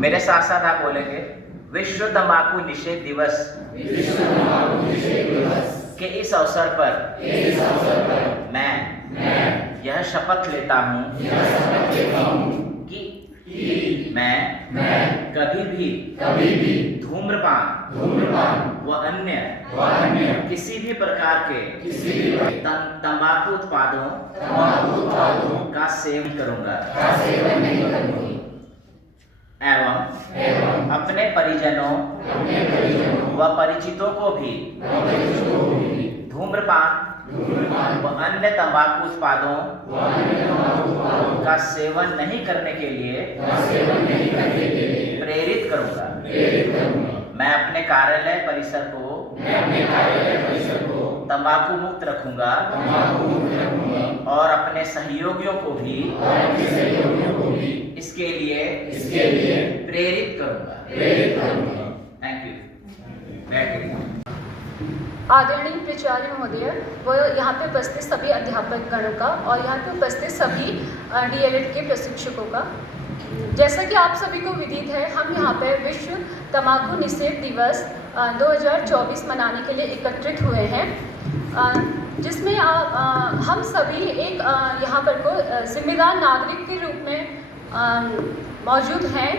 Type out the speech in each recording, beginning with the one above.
मेरे साथ साथ आप बोलेंगे, विश्व तंबाकू निषेध दिवस के इस अवसर पर मैं यह शपथ लेता हूँ कि मैं कभी भी धूम्रपान व अन्य किसी भी प्रकार के तंबाकू उत्पादों का सेवन करूँगा एवं अपने परिजनों व परिचितों को भी धूम्रपान व अन्य तंबाकू उत्पादों का सेवन नहीं करने के लिए प्रेरित करूंगा। मैं अपने कार्यालय परिसर को तंबाकू मुक्त रखूंगा और अपने सहयोगियों को भी इसके लिए प्रेरित करूंगा। Thank you. आदरणीय प्राचार्य महोदय व यहाँ पे उपस्थित सभी अध्यापक गणों का और यहाँ पे उपस्थित सभी डीएलएड के प्रशिक्षकों का, जैसा कि आप सभी को विदित है, हम यहाँ पे विश्व तंबाकू निषेध दिवस 2024 मनाने के लिए एकत्रित हुए हैं, जिसमें हम सभी एक यहाँ पर को जिम्मेदार नागरिक के रूप में मौजूद हैं,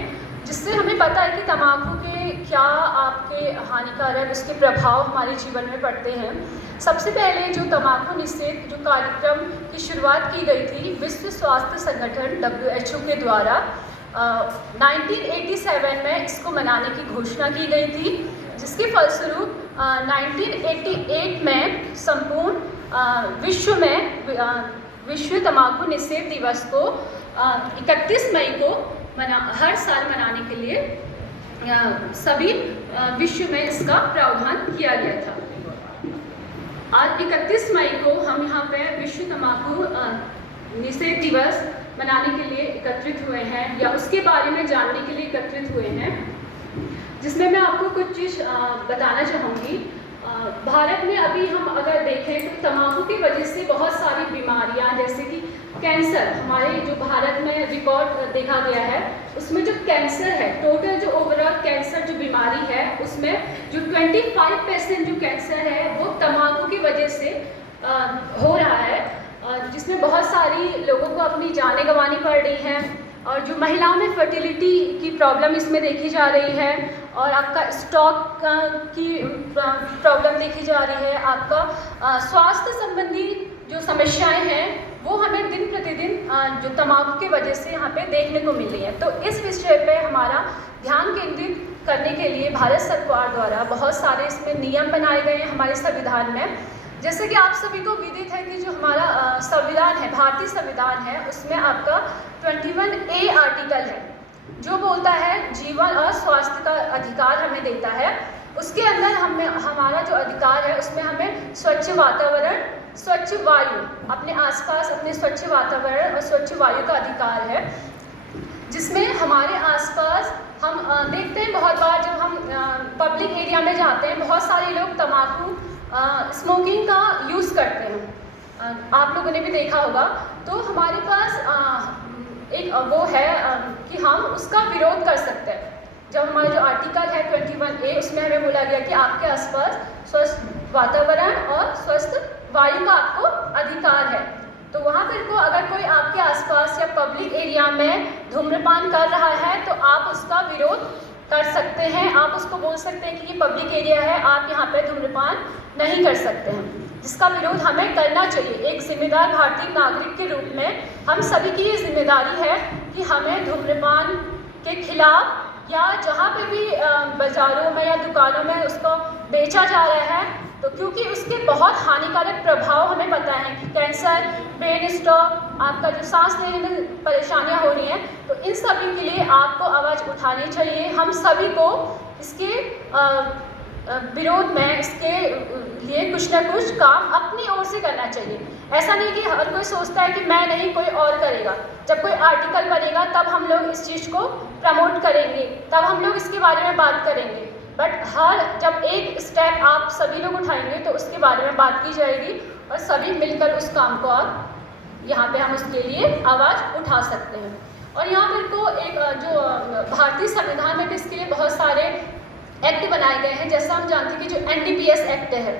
जिससे हमें पता है कि तंबाकू के क्या आपके हानिकारक उसके प्रभाव हमारे जीवन में पड़ते हैं। सबसे पहले जो तंबाकू निषेध जो कार्यक्रम की शुरुआत की गई थी विश्व स्वास्थ्य संगठन WHO के द्वारा 1987 में इसको मनाने की घोषणा की गई थी, जिसके फलस्वरूप 1988 में संपूर्ण विश्व में विश्व तंबाकू निषेध दिवस को 31 मई को हर साल मनाने के लिए सभी विश्व में इसका प्रावधान किया गया था। आज 31 मई को हम यहाँ पे विश्व तंबाकू निषेध दिवस मनाने के लिए एकत्रित हुए हैं या उसके बारे में जानने के लिए एकत्रित हुए हैं, जिसमें मैं आपको कुछ चीज़ बताना चाहूँगी। भारत में अभी हम अगर देखें तो तंबाकू की वजह से बहुत सारी बीमारियां जैसे कि कैंसर, हमारे जो भारत में रिकॉर्ड देखा गया है उसमें जो कैंसर है, टोटल जो ओवरऑल कैंसर जो बीमारी है उसमें जो 25% जो कैंसर है वो तंबाकू की वजह से हो रहा है, जिसमें बहुत सारी लोगों को अपनी जानें गंवानी पड़ रही हैं और जो महिलाओं में फर्टिलिटी की प्रॉब्लम इसमें देखी जा रही है और आपका स्टॉक की प्रॉब्लम देखी जा रही है, आपका स्वास्थ्य संबंधी जो समस्याएं हैं वो हमें दिन प्रतिदिन जो तंबाकू की वजह से यहाँ पे देखने को मिल रही है। तो इस विषय पे हमारा ध्यान केंद्रित करने के लिए भारत सरकार द्वारा बहुत सारे इसमें नियम बनाए गए हैं हमारे संविधान में। जैसे कि आप सभी को विदित है कि जो हमारा संविधान है, भारतीय संविधान है, उसमें आपका 21A आर्टिकल है जो बोलता है जीवन और स्वास्थ्य का अधिकार हमें देता है। उसके अंदर हमारा जो अधिकार है उसमें हमें स्वच्छ वातावरण, स्वच्छ वायु, अपने आसपास अपने स्वच्छ वातावरण और स्वच्छ वायु का अधिकार है, जिसमें हमारे आसपास हम देखते हैं बहुत बार जब हम पब्लिक एरिया में जाते हैं बहुत सारे लोग तंबाकू स्मोकिंग का यूज़ करते हैं, आप लोगों ने भी देखा होगा। तो हमारे पास एक वो है कि हम उसका विरोध कर सकते हैं। जब हमारा जो आर्टिकल है 21A उसमें हमें बोला गया कि आपके आसपास स्वस्थ वातावरण और स्वस्थ वायु का आपको अधिकार है, तो वहाँ पर को अगर कोई आपके आसपास या पब्लिक एरिया में धूम्रपान कर रहा है तो आप उसका विरोध कर सकते हैं, आप उसको बोल सकते हैं कि ये पब्लिक एरिया है, आप यहाँ पे धूम्रपान नहीं कर सकते हैं, जिसका विरोध हमें करना चाहिए। एक जिम्मेदार भारतीय नागरिक के रूप में हम सभी की ये जिम्मेदारी है कि हमें धूम्रपान के खिलाफ या जहाँ पे भी बाज़ारों में या दुकानों में उसको बेचा जा रहा है तो क्योंकि उसके बहुत हानिकारक प्रभाव हमें पता है कि कैंसर, ब्रेन स्ट्रोक, आपका जो सांस लेने में परेशानियां हो रही हैं, तो इन सभी के लिए आपको आवाज़ उठानी चाहिए। हम सभी को इसके विरोध में, इसके लिए कुछ ना कुछ काम अपनी ओर से करना चाहिए। ऐसा नहीं कि हर कोई सोचता है कि मैं नहीं कोई और करेगा। जब कोई आर्टिकल बनेगा तब हम लोग इस चीज़ को प्रमोट करेंगे, तब हम लोग इसके बारे में बात करेंगे, बट जब एक स्टेप आप सभी लोग उठाएंगे तो उसके बारे में बात की जाएगी और सभी मिलकर उस काम को यहाँ पे हम उसके लिए आवाज़ उठा सकते हैं। और यहाँ पर को एक जो भारतीय भारतीय संविधान में भी इसके लिए बहुत सारे एक्ट बनाए गए हैं। जैसा हम जानते हैं कि जो NDPS एक्ट है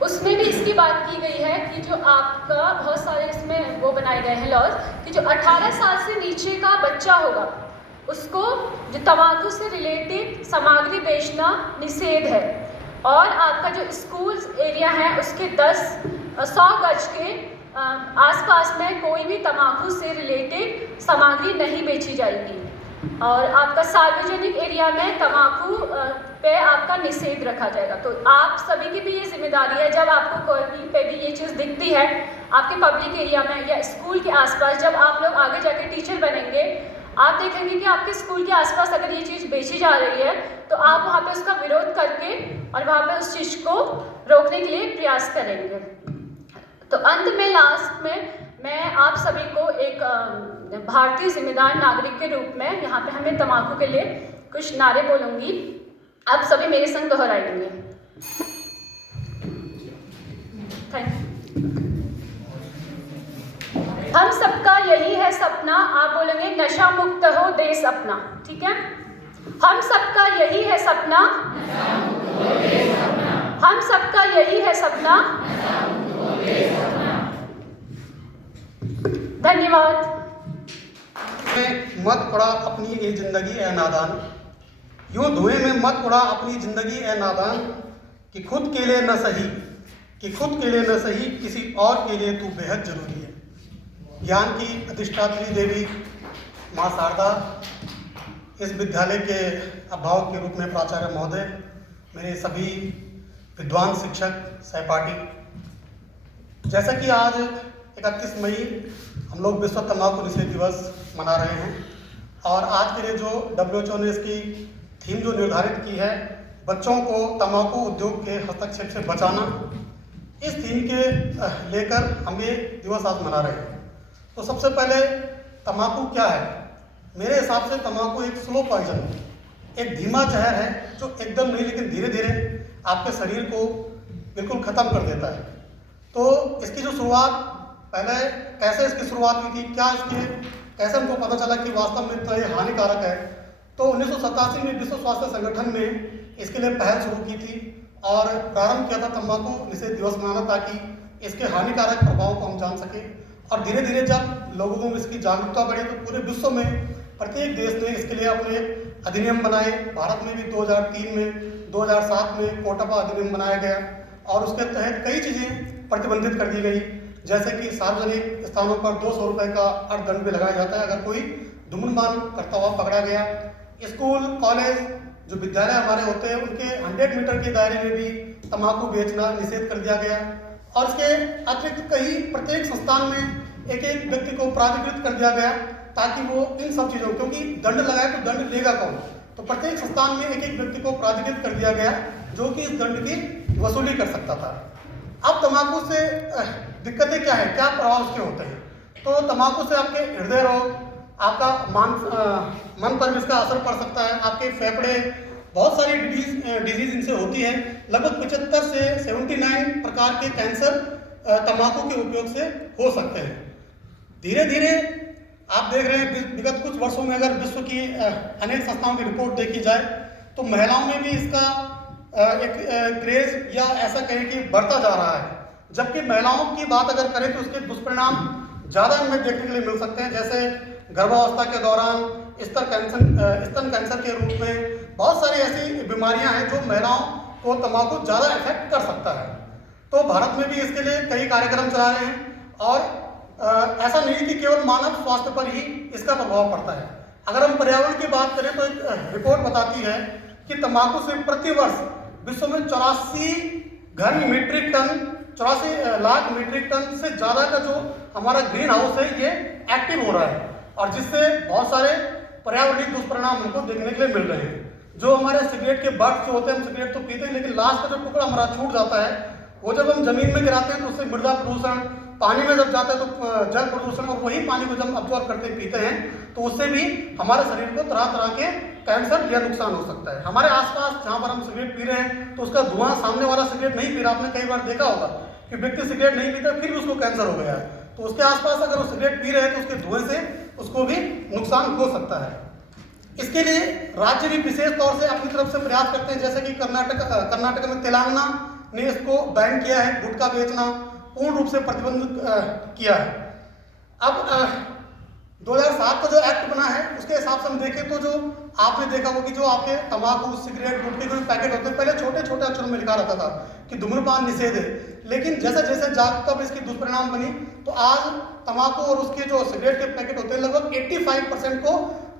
उसमें भी इसकी बात की गई है कि जो आपका बहुत सारे इसमें वो बनाए गए हैं लॉज कि जो 18 साल से नीचे का बच्चा होगा उसको जो तंबाकू से रिलेटेड सामग्री बेचना निषेध है, और आपका जो स्कूल एरिया है उसके 100 गज के आसपास में कोई भी तंबाकू से रिलेटेड सामग्री नहीं बेची जाएगी, और आपका सार्वजनिक एरिया में तंबाकू पे आपका निषेध रखा जाएगा। तो आप सभी की भी ये जिम्मेदारी है, जब आपको कहीं पे भी ये चीज़ दिखती है आपके पब्लिक एरिया में या स्कूल के आसपास, जब आप लोग आगे जाके टीचर बनेंगे आप देखेंगे कि आपके स्कूल के आसपास अगर ये चीज़ बेची जा रही है तो आप वहाँ पे उसका विरोध करके और वहाँ पे उस चीज़ को रोकने के लिए प्रयास करेंगे। तो अंत में लास्ट में मैं आप सभी को एक भारतीय जिम्मेदार नागरिक के रूप में यहाँ पे हमें तंबाकू के लिए कुछ नारे बोलूँगी, आप सभी मेरे संग दोहराएंगे। Thank you. हम सबका यही है सपना, आप बोलेंगे नशा मुक्त हो देश अपना, ठीक है। हम सबका यही है सपना, हम सबका यही है सपना। धन्यवाद। मत उड़ा अपनी ये जिंदगी ए नादान, यूं धुएं में मत उड़ा अपनी जिंदगी ए नादान, कि खुद के लिए न सही, कि खुद के लिए न सही किसी और के लिए तू बेहद जरूरी है। ज्ञान की अधिष्ठात्री देवी माँ शारदा, इस विद्यालय के अभिभावक के रूप में प्राचार्य महोदय, मेरे सभी विद्वान शिक्षक सहपाठी, जैसा कि आज 31 मई हम लोग विश्व तंबाकू निषेध दिवस मना रहे हैं, और आज के लिए जो WHO ने इसकी थीम जो निर्धारित की है, बच्चों को तंबाकू उद्योग के हस्तक्षेप से बचाना, इस थीम के लेकर हम ये दिवस आज मना रहे हैं। तो सबसे पहले तंबाकू क्या है? मेरे हिसाब से तंबाकू एक स्लो पॉइजन है, एक धीमा जहर है जो एकदम नहीं लेकिन धीरे धीरे आपके शरीर को बिल्कुल ख़त्म कर देता है। तो इसकी जो शुरुआत, पहले कैसे इसकी शुरुआत हुई थी, क्या इसके कैसे हमको पता चला कि वास्तव में इतना ये हानिकारक है? तो 1987 में विश्व स्वास्थ्य संगठन ने इसके लिए पहल शुरू की थी और प्रारंभ किया था तंबाकू निषेध दिवस मनाना, ताकि इसके हानिकारक प्रभावों को हम जान सकें। और धीरे धीरे जब लोगों में इसकी जागरूकता बढ़ी तो पूरे विश्व में प्रत्येक देश ने इसके लिए अपने अधिनियम बनाए। भारत में भी 2003 में, 2007 में कोटापा अधिनियम बनाया गया और उसके तहत कई चीज़ें प्रतिबंधित कर दी गई, जैसे कि सार्वजनिक स्थानों पर 200 रुपये का अर्थदंड भी लगाया जाता है अगर कोई धूम्रपान करता हुआ पकड़ा गया। स्कूल कॉलेज जो विद्यालय हमारे होते हैं उनके 100 मीटर के दायरे में भी तंबाकू बेचना निषेध कर दिया गया, और इसके अतिरिक्त कई प्रत्येक संस्थान में एक एक व्यक्ति को प्राधिकृत कर दिया गया ताकि वो इन सब चीज़ों, क्योंकि दंड लगाए तो दंड लेगा कौन, तो प्रत्येक संस्थान में एक एक व्यक्ति को प्राधिकृत कर दिया गया जो कि इस दंड की वसूली कर सकता था। अब तंबाकू से दिक्कतें क्या है, क्या प्रभाव उसके होते हैं? तो तंबाकू से आपके हृदय रोग, आपका मन पर भी इसका असर पड़ सकता है, आपके फेफड़े, बहुत सारी डिजीज इनसे होती है। लगभग 75 से 79 प्रकार के कैंसर तंबाकू के उपयोग से हो सकते हैं। धीरे धीरे आप देख रहे हैं विगत कुछ वर्षों में अगर विश्व की अनेक संस्थाओं की रिपोर्ट देखी जाए तो महिलाओं में भी इसका एक क्रेज या ऐसा कहें कि बढ़ता जा रहा है, जबकि महिलाओं की बात अगर करें तो उसके दुष्परिणाम ज़्यादा हमें देखने के लिए मिल सकते हैं, जैसे गर्भावस्था के दौरान स्तन कैंसर के रूप में बहुत सारी ऐसी बीमारियां हैं जो महिलाओं को तंबाकू ज़्यादा इफेक्ट कर सकता है। तो भारत में भी इसके लिए कई कार्यक्रम चला रहे हैं, और ऐसा नहीं कि केवल मानव स्वास्थ्य पर ही इसका प्रभाव पड़ता है। अगर हम पर्यावरण की बात करें तो एक रिपोर्ट बताती है कि तंबाकू से प्रतिवर्ष विश्व में 84 लाख मीट्रिक टन से ज़्यादा का जो हमारा ग्रीन हाउस है ये एक्टिव हो रहा है, और जिससे बहुत सारे पर्यावरणीय दुष्परिणाम हमको देखने के लिए मिल रहे हैं। जो हमारे सिगरेट के बट्स जो होते हैं, हम सिगरेट तो पीते हैं लेकिन लास्ट का जो टुकड़ा हमारा छूट जाता है वो जब हम जमीन में गिराते हैं तो उससे मृदा प्रदूषण, पानी में जब जाता है तो जल प्रदूषण, और वही पानी को जब अब्जॉर्ब करते पीते हैं तो उससे भी हमारे शरीर को तरह तरह के कैंसर या नुकसान हो सकता है। हमारे आसपास जहाँ पर हम सिगरेट पी रहे हैं तो उसका धुआं, सामने वाला सिगरेट नहीं पी रहा, आपने कई बार देखा होगा कि व्यक्ति सिगरेट नहीं पीता फिर भी उसको कैंसर हो गया है, तो उसके आसपास अगर वो सिगरेट पी रहे हैं तो उसके धुएं से उसको भी नुकसान हो सकता है। इसके लिए राज्य भी विशेष तौर से अपनी तरफ से प्रयास करते हैं, जैसे कि कर्नाटक में तेलंगाना ने इसको बैन किया है, गुटखा बेचना पूर्ण रूप से प्रतिबंधित किया है। अब 2007 का जो एक्ट बना है उसके हिसाब से हम देखें तो जो आपने देखा होगा कि जो आपके तंबाकू, सिगरेट, गुटखे के पैकेट होते हैं, पहले छोटे छोटे अक्षरों में लिखा रहता था कि धूम्रपान निषेध है, लेकिन जैसे जैसे जागरूकता पर इसकी दुष्परिणाम बनी तो आज तंबाकू और उसके जो सिगरेट के पैकेट होते हैं लगभग 85% को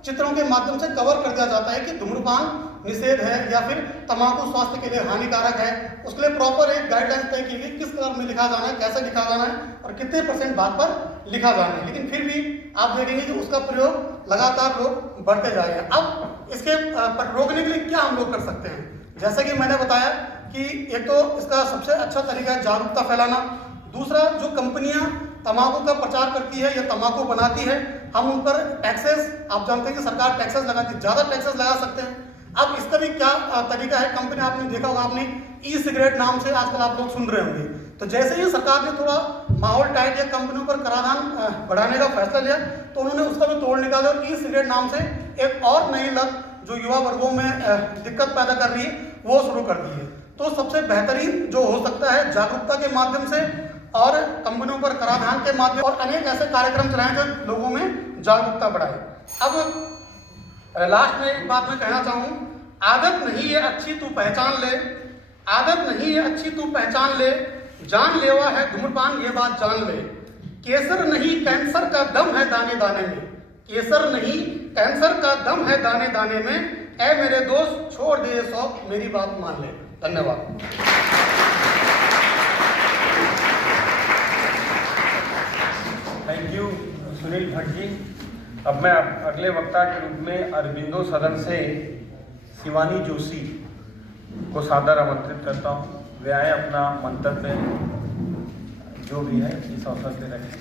चित्रों के माध्यम से कवर कर दिया जाता है कि धूम्रपान निषेध है या फिर तंबाकू स्वास्थ्य के लिए हानिकारक है। उसके लिए प्रॉपर एक गाइडलाइंस तय की गई, किस कलर में लिखा जाना है, कैसे लिखा जाना है और कितने % भाग पर लिखा जाना है। लेकिन फिर भी आप देखेंगे कि उसका प्रयोग लगातार लोग बढ़ते जा रहे हैं। अब इसके पर रोकने के लिए क्या हम लोग कर सकते हैं? जैसे कि मैंने बताया कि एक तो इसका सबसे अच्छा तरीका है जागरूकता फैलाना। दूसरा, जो कंपनियां तंबाकू का प्रचार करती है या तंबाकू बनाती है, हम उन पर टैक्सेस, आप जानते हैं कि सरकार टैक्सेस लगाती है, ज़्यादा टैक्सेस लगा सकते हैं। अब इसका भी क्या तरीका है, कंपनी आपने देखा होगा, आपने ई सिगरेट नाम से आजकल आप लोग सुन रहे होंगे, तो जैसे ही सरकार ने थोड़ा माहौल टाइट या कंपनियों पर कराधान बढ़ाने का फैसला लिया तो उन्होंने उसका भी तोड़ निकाला और ई सिगरेट नाम से एक और नई लत जो युवा वर्गों में दिक्कत पैदा कर रही है वो शुरू कर दी है। तो सबसे बेहतरीन जो हो सकता है जागरूकता के माध्यम से और कंपनियों पर कराधान के माध्यम और अनेक ऐसे कार्यक्रम चलाएं जो लोगों में जागरूकता बढ़ाए। अब लास्ट में एक बात मैं कहना चाहूँ, आदत नहीं है अच्छी तू पहचान ले, आदत नहीं है अच्छी तू पहचान ले, जानलेवा है धूम्रपान ये बात जान ले, केसर नहीं कैंसर का दम है दाने दाने में, केसर नहीं कैंसर का दम है दाने दाने में, ऐ मेरे दोस्त छोड़ दे ये शौक मेरी बात मान ले। धन्यवाद। Thank you Sunil Bhatt ji. अब मैं अगले वक्ता के रूप में अरविंदो सदन से शिवानी जोशी को सादर आमंत्रित करता हूँ। वे आए अपना मंतव्य जो भी है इस अवसर से रखें।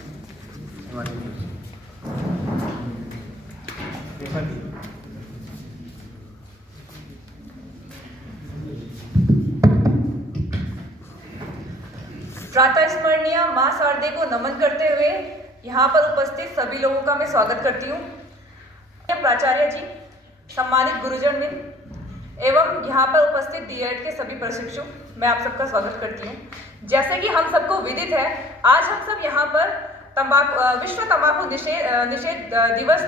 शिवानी जोशी। प्रातः स्मरणीय मां शारदे को नमन करते हुए यहाँ पर उपस्थित सभी लोगों का मैं स्वागत करती हूँ। प्राचार्य जी, सम्मानित गुरुजन एवं यहाँ पर उपस्थित डीएड के सभी प्रशिक्षु, मैं आप सबका स्वागत करती हूँ। जैसे कि हम सबको विदित है, आज हम सब यहाँ पर विश्व तंबाकू निषेध दिवस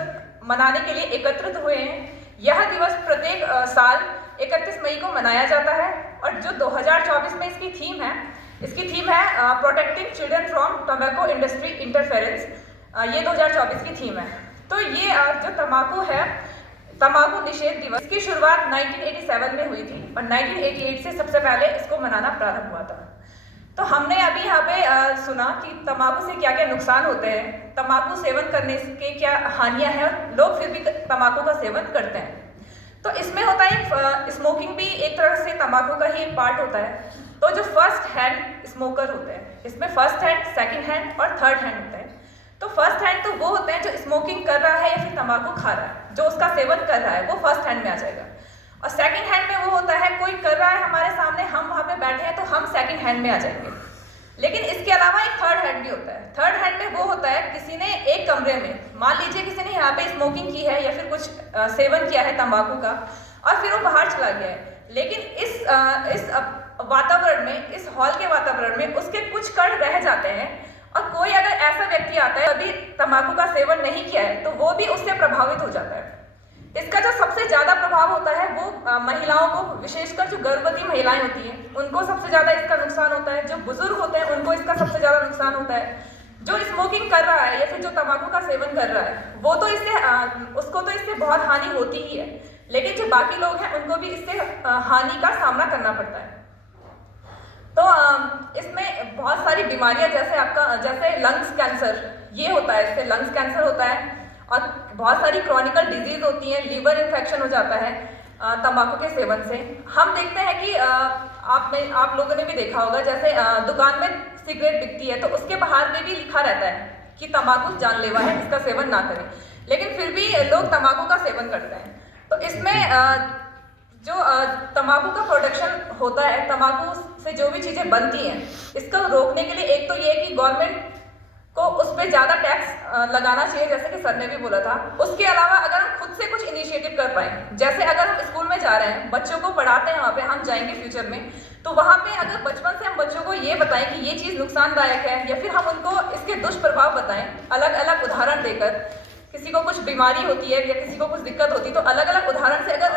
मनाने के लिए एकत्रित हुए हैं। यह दिवस प्रत्येक साल 31 मई को मनाया जाता है और जो 2024 में इसकी थीम है protecting children from tobacco industry interference, ये 2024 की थीम है। तो ये जो तंबाकू है, तंबाकू निषेध दिवस, इसकी शुरुआत 1987 में हुई थी और 1988 से सबसे पहले इसको मनाना प्रारंभ हुआ था। तो हमने अभी यहाँ पे सुना कि तंबाकू से क्या क्या नुकसान होते हैं, तंबाकू सेवन करने के क्या हानियां हैं और लोग फिर भी तंबाकू का सेवन करते हैं। तो इसमें होता है स्मोकिंग भी एक तरह से तंबाकू का ही एक पार्ट होता है। तो जो फर्स्ट हैंड स्मोकर होते हैं, इसमें फर्स्ट हैंड, सेकंड हैंड और थर्ड हैंड होते हैं। तो फर्स्ट हैंड तो वो होते हैं जो स्मोकिंग कर रहा है या फिर तंबाकू खा रहा है, जो उसका सेवन कर रहा है वो फर्स्ट हैंड में आ जाएगा। और सेकंड हैंड में वो होता है कोई कर रहा है हमारे सामने, हम वहाँ पे बैठे हैं तो हम सेकंड हैंड में आ जाएंगे। लेकिन इसके अलावा एक थर्ड हैंड भी होता है। थर्ड हैंड में वो होता है किसी ने एक कमरे में, मान लीजिए किसी ने यहाँ पे स्मोकिंग की है या फिर कुछ सेवन किया है तंबाकू का और फिर वो बाहर चला गया है, लेकिन इस वातावरण में, इस हॉल के वातावरण में उसके कुछ कण रह जाते हैं और कोई अगर ऐसा व्यक्ति आता है अभी तंबाकू का सेवन नहीं किया है तो वो भी उससे प्रभावित हो जाता है। इसका जो सबसे ज़्यादा प्रभाव होता है वो महिलाओं को, विशेषकर जो गर्भवती महिलाएं होती हैं उनको सबसे ज़्यादा इसका नुकसान होता है। जो बुजुर्ग होते हैं उनको इसका सबसे ज़्यादा नुकसान होता है। जो स्मोकिंग कर रहा है या फिर जो तंबाकू का सेवन कर रहा है वो तो उसको तो इससे बहुत हानि होती ही है, लेकिन जो बाकी लोग हैं उनको भी इससे हानि का सामना करना पड़ता है। तो इसमें बहुत सारी बीमारियां जैसे लंग्स कैंसर ये होता है, इससे लंग्स कैंसर होता है और बहुत सारी क्रॉनिकल डिजीज होती हैं, लीवर इन्फेक्शन हो जाता है तंबाकू के सेवन से। हम देखते हैं कि आप लोगों ने भी देखा होगा, जैसे दुकान में सिगरेट बिकती है तो उसके बाहर में भी लिखा रहता है कि तंबाकू जानलेवा है, इसका सेवन ना करें, लेकिन फिर भी लोग तंबाकू का सेवन करते हैं। तो इसमें जो तंबाकू का प्रोडक्शन होता है, तंबाकू से जो भी चीज़ें बनती हैं, इसको रोकने के लिए एक तो ये है कि गवर्नमेंट को उस पर ज़्यादा टैक्स लगाना चाहिए, जैसे कि सर ने भी बोला था। उसके अलावा अगर हम खुद से कुछ इनिशिएटिव कर पाए, जैसे अगर हम स्कूल में जा रहे हैं, बच्चों को पढ़ाते हैं, वहाँ पे हम जाएंगे फ्यूचर में, तो वहाँ पे अगर बचपन से हम बच्चों को ये बताएं कि ये चीज़ नुकसानदायक है, या फिर हम उनको इसके दुष्प्रभाव बताएं अलग अलग उदाहरण देकर। किसी को कुछ बीमारी होती है या किसी को कुछ दिक्कत होती है, तो अलग अलग उदाहरण से अगर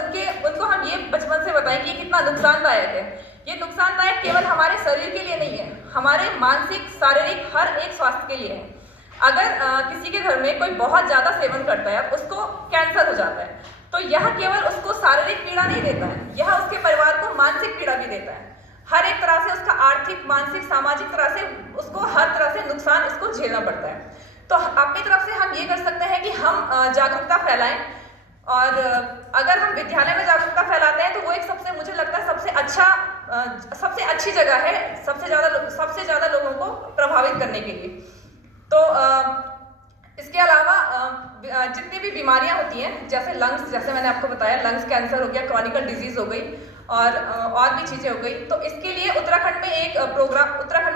उनको हम ये बचपन से बताएं कि ये कितना नुकसानदायक है। ये नुकसानदायक केवल हमारे शरीर के लिए नहीं है, हमारे मानसिक शारीरिक हर एक स्वास्थ्य के लिए है। अगर किसी के घर में कोई बहुत ज़्यादा सेवन करता है, उसको कैंसर हो जाता है, तो यह केवल उसको शारीरिक पीड़ा नहीं देता है, यह उसके परिवार को मानसिक पीड़ा भी देता है। हर एक तरह से उसका आर्थिक, मानसिक, सामाजिक तरह से उसको हर तरह से नुकसान इसको झेलना पड़ता है। तो अपनी तरफ से हम ये कर सकते हैं कि हम जागरूकता फैलाएं, और अगर हम विद्यालय में जागरूकता फैलाते हैं तो वो एक सबसे, मुझे लगता है सबसे अच्छी जगह है सबसे ज़्यादा लोगों को प्रभावित करने के लिए। तो इसके अलावा जितनी भी बीमारियां होती हैं, जैसे लंग्स, जैसे मैंने आपको बताया, लंग्स कैंसर हो गया, क्रॉनिकल डिजीज हो गई, और भी चीज़ें हो गई। तो इसके लिए उत्तराखंड में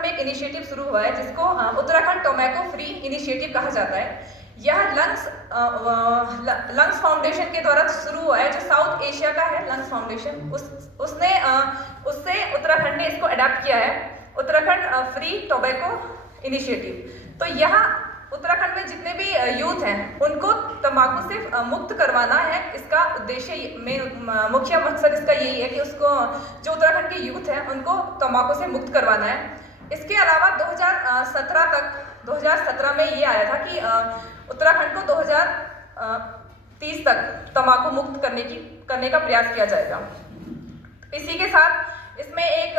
एक इनिशिएटिव शुरू हुआ है, जिसको उत्तराखंड टोबैको फ्री इनिशिएटिव कहा जाता है। यह लंग्स फाउंडेशन के द्वारा शुरू हुआ है, जो साउथ एशिया का है लंग्स फाउंडेशन, उससे उत्तराखंड ने इसको अडॉप्ट किया है, उत्तराखंड फ्री टोबैको इनिशिएटिव। तो यहाँ उत्तराखंड में जितने भी यूथ हैं, उनको तंबाकू से मुक्त करवाना है। इसका उद्देश्य में मुख्य मकसद इसका यही है कि उसको, जो उत्तराखंड के यूथ हैं, उनको तंबाकू से मुक्त करवाना है। इसके अलावा 2017 में ये आया था कि उत्तराखंड को 2030 तक तंबाकू मुक्त करने का प्रयास किया जाएगा। इसी के साथ इसमें एक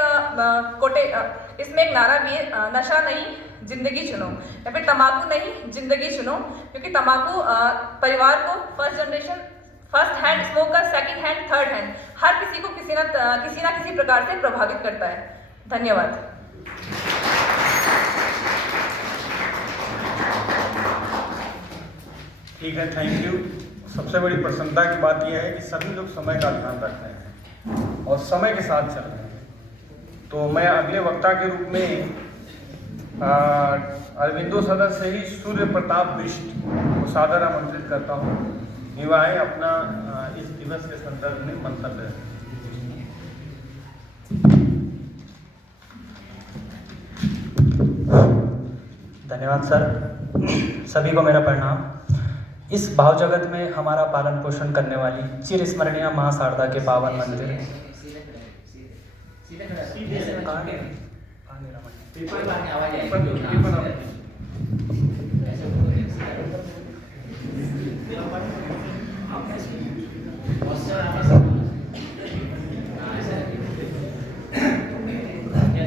नारा भी है, नशा नहीं जिंदगी चुनो, या फिर तंबाकू नहीं जिंदगी चुनो, क्योंकि तंबाकू परिवार को first hand smoker, second hand, third hand, हर किसी को किसी ना किसी प्रकार से प्रभावित करता है। धन्यवाद। ठीक है, थैंक यू। सबसे बड़ी प्रसन्नता की बात यह है कि सभी लोग समय का ध्यान रख रहे हैं और समय के साथ चल रहे हैं। तो मैं अगले वक्ता के रूप में अरविंदो सदन से ही सूर्य प्रताप बिष्ट को सादर आमंत्रित करता हूँ। निभाएं अपना इस दिवस के संदर्भ में मंतव्य। धन्यवाद सर। सभी को मेरा प्रणाम। इस भाव जगत में हमारा पालन पोषण करने वाली चिर स्मरणीय मां शारदा के पावन मंदिर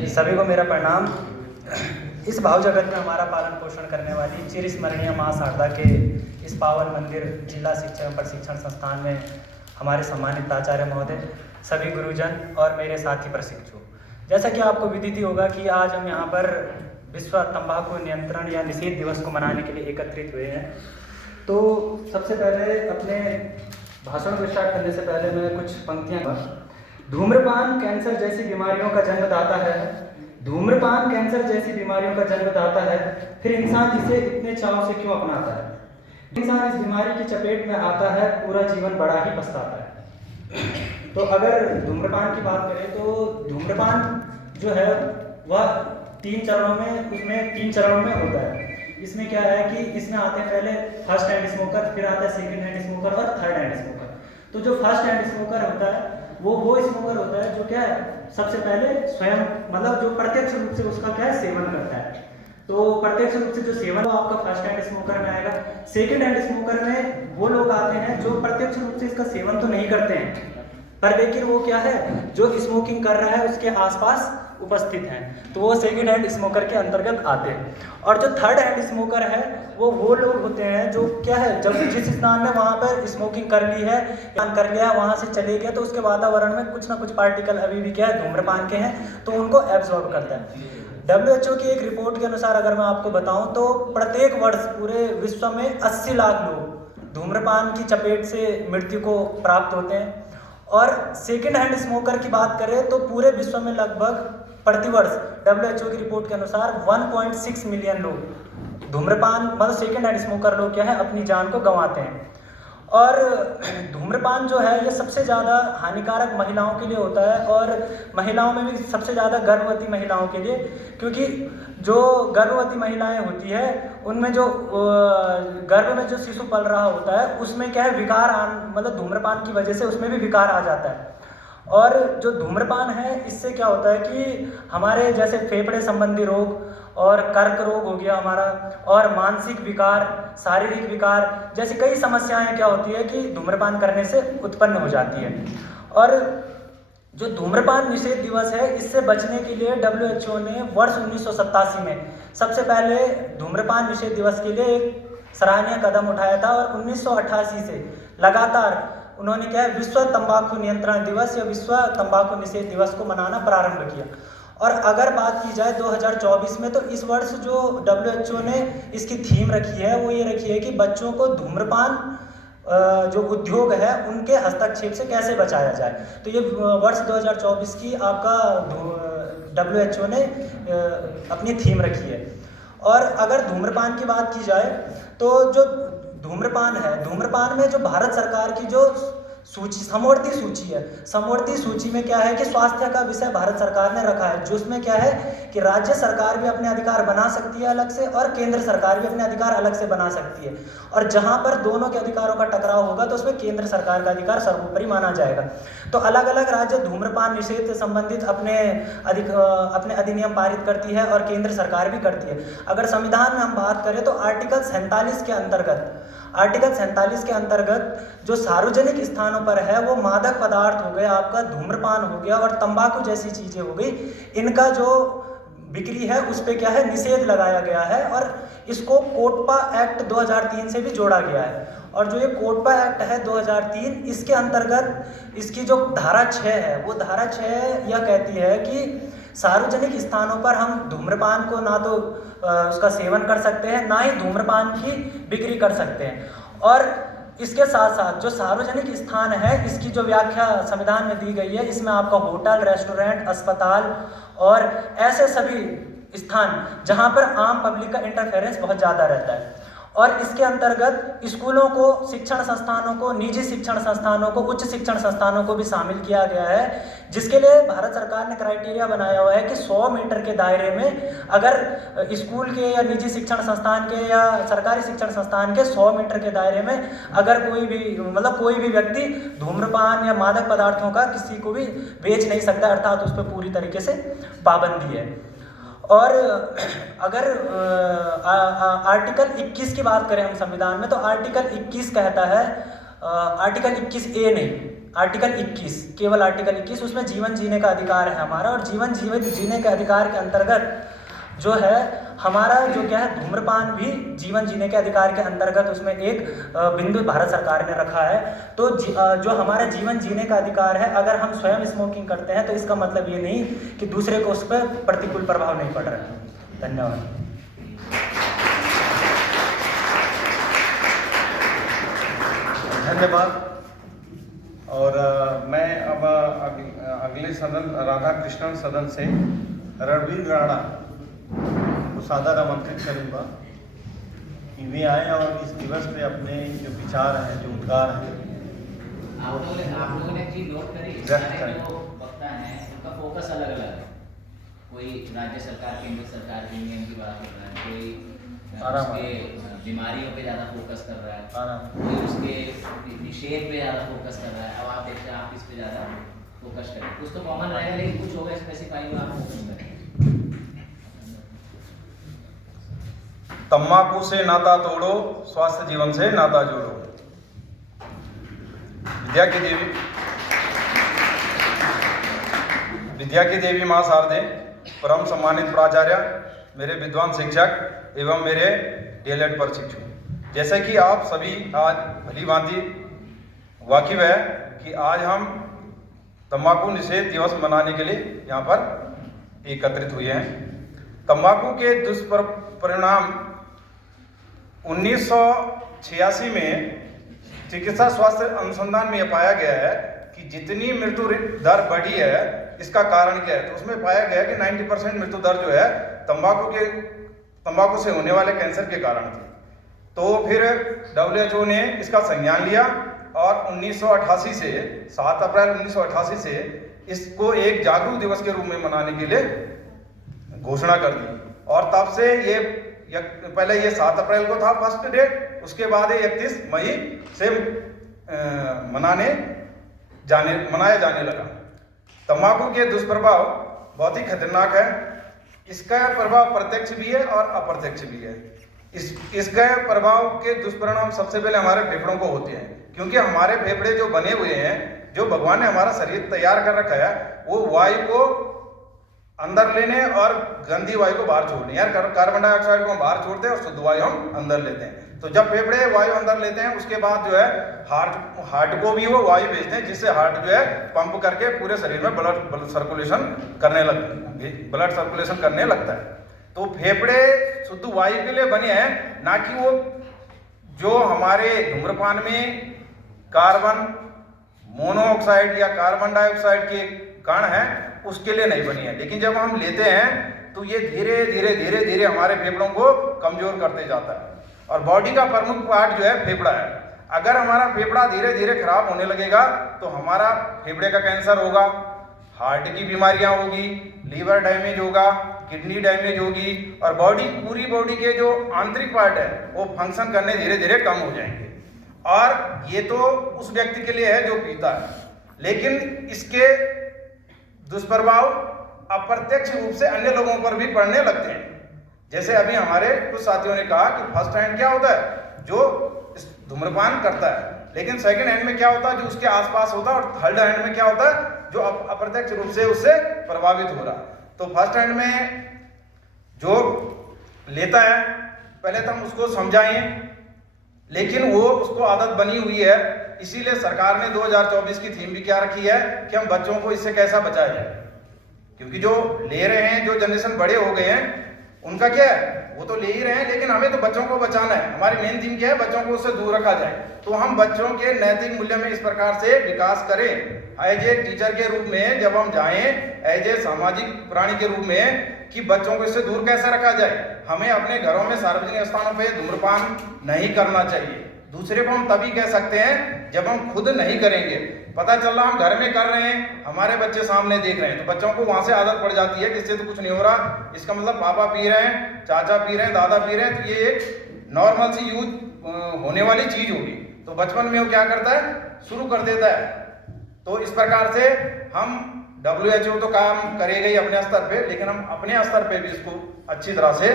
सभी को मेरा प्रणाम। इस भाव जगत में हमारा पालन पोषण करने वाली चिर स्मरणीय मां शारदा के इस पावन मंदिर जिला शिक्षा एवं प्रशिक्षण संस्थान में हमारे सम्मानित प्राचार्य महोदय, सभी गुरुजन और मेरे साथी प्रशिक्षु, जैसा कि आपको विदित ही होगा कि आज हम यहाँ पर विश्व तंबाकू नियंत्रण या निषेध दिवस को मनाने के लिए एकत्रित हुए हैं। तो सबसे पहले अपने भाषण को स्टार्ट करने से पहले मैं कुछ पंक्तियाँ। धूम्रपान कैंसर जैसी बीमारियों का जन्मदाता है, धूम्रपान कैंसर जैसी बीमारियों का जन्मदाता है, फिर इंसान इसे इतने चाव से क्यों अपनाता है? इंसान इस बीमारी की चपेट में आता है, पूरा जीवन बड़ा ही पछताता है। तो अगर धूम्रपान की बात करें तो धूम्रपान जो है वह तीन चरणों में होता है। इसमें क्या है कि इसमें आते हैं पहले फर्स्ट हैंड स्मोकर, फिर आता है सेकंड हैंड स्मोकर और थर्ड हैंड स्मोकर। तो जो फर्स्ट हैंड स्मोकर होता है वो स्मोकर होता है जो क्या है, सबसे पहले स्वयं मतलब जो प्रत्यक्ष रूप से उसका क्या है सेवन करता है। तो प्रत्यक्ष रूप से जो सेवन वो आपका फर्स्ट हैंड स्मोकर में आएगा। सेकंड हैंड स्मोकर में वो लोग आते हैं जो प्रत्यक्ष रूप से इसका सेवन तो नहीं करते हैं, पर लेकिन वो क्या है जो स्मोकिंग कर रहा है उसके आसपास उपस्थित हैं, तो वो सेकंड हैंड स्मोकर के अंतर्गत आते हैं। और जो थर्ड हैंड स्मोकर है वो लोग होते हैं जो क्या है, जब जिस स्थान में वहाँ पर स्मोकिंग कर ली है, कर लिया, वहाँ से चले गए, तो उसके वातावरण में कुछ ना कुछ पार्टिकल अभी भी क्या है धूम्रपान के हैं, तो उनको एब्जॉर्ब करता है। WHO की एक रिपोर्ट के अनुसार अगर मैं आपको बताऊं तो प्रत्येक वर्ष पूरे विश्व में 80 लाख लोग धूम्रपान की चपेट से मृत्यु को प्राप्त होते हैं। और सेकंड हैंड स्मोकर की बात करें तो पूरे विश्व में लगभग प्रतिवर्ष WHO की रिपोर्ट के अनुसार 1.6 मिलियन लोग धूम्रपान मतलब सेकेंड हैंड स्मोकर लोग क्या है अपनी जान को गंवाते हैं। और धूम्रपान जो है ये सबसे ज़्यादा हानिकारक महिलाओं के लिए होता है, और महिलाओं में भी सबसे ज़्यादा गर्भवती महिलाओं के लिए, क्योंकि जो गर्भवती महिलाएं होती है उनमें जो गर्भ में जो शिशु पल रहा होता है उसमें क्या है विकार मतलब धूम्रपान की वजह से उसमें भी विकार आ जाता है। और जो धूम्रपान है इससे क्या होता है कि हमारे जैसे फेफड़े संबंधी रोग और कर्क रोग हो गया हमारा, और मानसिक विकार, शारीरिक विकार जैसी कई समस्याएं क्या होती है कि धूम्रपान करने से उत्पन्न हो जाती है। और जो धूम्रपान निषेध दिवस है इससे बचने के लिए WHO ने वर्ष 1987 में सबसे पहले धूम्रपान निषेध दिवस के लिए एक सराहनीय कदम उठाया था, और 1988 से लगातार उन्होंने क्या है विश्व तंबाकू नियंत्रण दिवस या विश्व तंबाकू निषेध दिवस को मनाना प्रारंभ किया। और अगर बात की जाए 2024 में, तो इस वर्ष जो WHO ने इसकी थीम रखी है वो ये रखी है कि बच्चों को धूम्रपान जो उद्योग है उनके हस्तक्षेप से कैसे बचाया जाए। तो ये वर्ष 2024 की आपका WHO ने अपनी थीम रखी है। और अगर धूम्रपान की बात की जाए तो जो धूम्रपान है, धूम्रपान में जो भारत सरकार की जो सूची समवर्ती सूची है, समवर्ती सूची में क्या है कि स्वास्थ्य का विषय भारत सरकार ने रखा है, जिसमें क्या है कि राज्य सरकार भी अपने अधिकार बना सकती है अलग से, और केंद्र सरकार भी अपने अधिकार अलग से बना सकती है। और जहां पर दोनों के अधिकारों का टकराव होगा तो उसमें केंद्र सरकार का अधिकार सर्वोपरि माना जाएगा। तो अलग अलग राज्य धूम्रपान निषेध से संबंधित अपने अधिनियम पारित करती है और केंद्र सरकार भी करती है। अगर संविधान में हम बात करें तो आर्टिकल 47 के अंतर्गत जो सार्वजनिक स्थानों पर है वो मादक पदार्थ हो गया, आपका धूम्रपान हो गया और तंबाकू जैसी चीजें हो गई, इनका जो बिक्री है उस पे क्या है निषेध लगाया गया है। और इसको कोटपा एक्ट 2003 से भी जोड़ा गया है। और जो ये कोटपा एक्ट है 2003, इसके अंतर्गत इसकी जो धारा 6 है वो धारा 6 यह कहती है कि सार्वजनिक स्थानों पर हम धूम्रपान को ना तो उसका सेवन कर सकते हैं, ना ही धूम्रपान की बिक्री कर सकते हैं। और इसके साथ साथ जो सार्वजनिक स्थान है इसकी जो व्याख्या संविधान में दी गई है, इसमें आपका होटल, रेस्टोरेंट, अस्पताल और ऐसे सभी स्थान जहां पर आम पब्लिक का इंटरफेरेंस बहुत ज़्यादा रहता है। और इसके अंतर्गत स्कूलों को, शिक्षण संस्थानों को, निजी शिक्षण संस्थानों को, उच्च शिक्षण संस्थानों को भी शामिल किया गया है, जिसके लिए भारत सरकार ने क्राइटेरिया बनाया हुआ है कि 100 मीटर के दायरे में अगर स्कूल के या निजी शिक्षण संस्थान के या सरकारी शिक्षण संस्थान के 100 मीटर के दायरे में अगर कोई भी व्यक्ति धूम्रपान या मादक पदार्थों का किसी को भी बेच नहीं सकता, अर्थात उस पर पूरी तरीके से पाबंदी है। और अगर आर्टिकल 21 की बात करें हम संविधान में, तो आर्टिकल 21 कहता है, आर्टिकल 21A नहीं, आर्टिकल 21, केवल आर्टिकल 21, उसमें जीवन जीने का अधिकार है हमारा। और जीवन जीने के अधिकार के अंतर्गत जो है हमारा जो क्या है धूम्रपान भी जीवन जीने के अधिकार के अंतर्गत उसमें एक बिंदु भारत सरकार ने रखा है। तो जो हमारा जीवन जीने का अधिकार है, अगर हम स्वयं स्मोकिंग करते हैं तो इसका मतलब ये नहीं कि दूसरे को उस पर प्रतिकूल प्रभाव नहीं पड़ रहा है। धन्यवाद। धन्यवाद। और मैं अब अगले सदन राधा कृष्णन सदन से रणवीर राणा को सादर आमंत्रित करूंगा कि वे आए और इस दिवस पे अपने जो विचार हैं, जो उद्गार हैं, आप लोगों ने चीज नोट करी, सारे जो वक्ता हैं उनका फोकस अलग अलग है। कोई राज्य सरकार, केंद्र सरकार के नियम की बात कर रहा है, कोई उसके बीमारियों पे ज़्यादा फोकस कर रहा है, कोई उसके निषेध पे ज़्यादा फोकस कर रहा है। अब आप देखते हैं आप इस पे ज़्यादा फोकस करें, कुछ तो कॉमन रहेगा लेकिन कुछ होगा स्पेसिफाई में आप फोकस करें। तम्बाकू से नाता तोड़ो, स्वास्थ्य जीवन से नाता जोड़ो। विद्या की देवी मां शारदे, परम सम्मानित प्राचार्य, मेरे विद्वान शिक्षक एवं मेरे डीएलएड प्रशिक्षु, जैसे कि आप सभी आज भली भांति वाकिफ है कि आज हम तंबाकू निषेध दिवस मनाने के लिए यहाँ पर एकत्रित हुए हैं। तंबाकू के दुष्परिणाम 1986 में चिकित्सा स्वास्थ्य अनुसंधान में यह पाया गया है कि जितनी मृत्यु दर बढ़ी है इसका कारण क्या है, तो उसमें पाया गया कि 90% मृत्यु दर जो है तंबाकू के तंबाकू से होने वाले कैंसर के कारण थे। तो फिर WHO ने इसका संज्ञान लिया और 1988 से 7 अप्रैल 1988 से इसको एक जागरूक दिवस के रूप में मनाने के लिए घोषणा कर दी। और तब से ये पहले ये 7 अप्रैल को था फर्स्ट डेट, उसके बाद 31 मई से मनाया जाने लगा। तंबाकू के दुष्प्रभाव बहुत ही खतरनाक है। इसका प्रभाव प्रत्यक्ष भी है और अप्रत्यक्ष भी है। इसके प्रभाव के दुष्परिणाम सबसे पहले हमारे फेफड़ों को होते हैं, क्योंकि हमारे फेफड़े जो बने हुए हैं, जो भगवान ने हमारा शरीर तैयार कर रखा है, वो वायु को अंदर लेने और गंदी वायु को बाहर छोड़ने, यार कार्बन डाइऑक्साइड को हम बाहर छोड़ते हैं और शुद्ध वायु हम अंदर लेते हैं। तो जब फेफड़े वायु अंदर लेते हैं, उसके बाद जो है हार्ट को भी वो वायु भेजते हैं, जिससे हार्ट जो है पंप करके पूरे शरीर में ब्लड सर्कुलेशन करने लगता है। तो फेफड़े शुद्ध वायु के लिए बने हैं, ना कि वो जो हमारे धूम्रपान में कार्बन मोनोऑक्साइड या कार्बन डाइऑक्साइड के कण है उसके लिए नहीं बनी है। लेकिन जब हम लेते हैं तो ये धीरे धीरे हमारे फेफड़ों को कमजोर करते जाता है। और बॉडी का प्रमुख पार्ट जो है फेफड़ा है। अगर हमारा फेफड़ा धीरे धीरे खराब होने लगेगा तो हमारा फेफड़े का कैंसर होगा, हार्ट की बीमारियां होगी, लीवर डैमेज होगा, किडनी डैमेज होगी और पूरी बॉडी के जो आंतरिक पार्ट है वो फंक्शन करने धीरे धीरे कम हो जाएंगे। और ये तो उस व्यक्ति के लिए है जो पीता है, लेकिन इसके दुष्प्रभाव अप्रत्यक्ष रूप से अन्य लोगों पर भी पड़ने लगते हैं। जैसे अभी हमारे कुछ साथियों ने कहा कि फर्स्ट हैंड क्या होता है, जो धूम्रपान करता है, लेकिन सेकंड हैंड में क्या होता है, जो उसके आसपास होता है, और थर्ड हैंड में क्या होता है, जो अप्रत्यक्ष रूप से उससे प्रभावित हो रहा है। तो फर्स्ट हैंड में जो लेता है पहले तो हम उसको समझाएं, लेकिन वो उसको आदत बनी हुई है। इसीलिए सरकार ने 2024 की थीम भी क्या रखी है कि हम बच्चों को इससे कैसा बचाया जाए, क्योंकि जो ले रहे हैं, जो जनरेशन बड़े हो गए हैं, उनका क्या है, वो तो ले ही रहे हैं, लेकिन हमें तो बच्चों को बचाना है। हमारी मेन थीम क्या है, बच्चों को उससे दूर रखा जाए। तो हम बच्चों के नैतिक मूल्य में इस प्रकार से विकास करें, एज ए टीचर के रूप में जब हम जाएं, एज ए सामाजिक प्राणी के रूप में, कि बच्चों को इससे दूर कैसे रखा जाए। हमें अपने घरों में सार्वजनिक स्थानों पर धूम्रपान नहीं करना चाहिए। दूसरे को हम तभी कह सकते हैं जब हम खुद नहीं करेंगे। पता चल रहा हम घर में कर रहे हैं, हमारे बच्चे सामने देख रहे हैं, तो बच्चों को वहां से आदत पड़ जाती है कि इससे तो कुछ नहीं हो रहा, इसका मतलब पापा पी रहे हैं, चाचा पी रहे हैं, दादा पी रहे हैं, तो ये एक नॉर्मल सी यूज होने वाली चीज होगी। तो बचपन में वो क्या करता है, शुरू कर देता है। तो इस प्रकार से हम WHO तो काम करेगा ही अपने स्तर पे, लेकिन हम अपने स्तर पे भी इसको अच्छी तरह से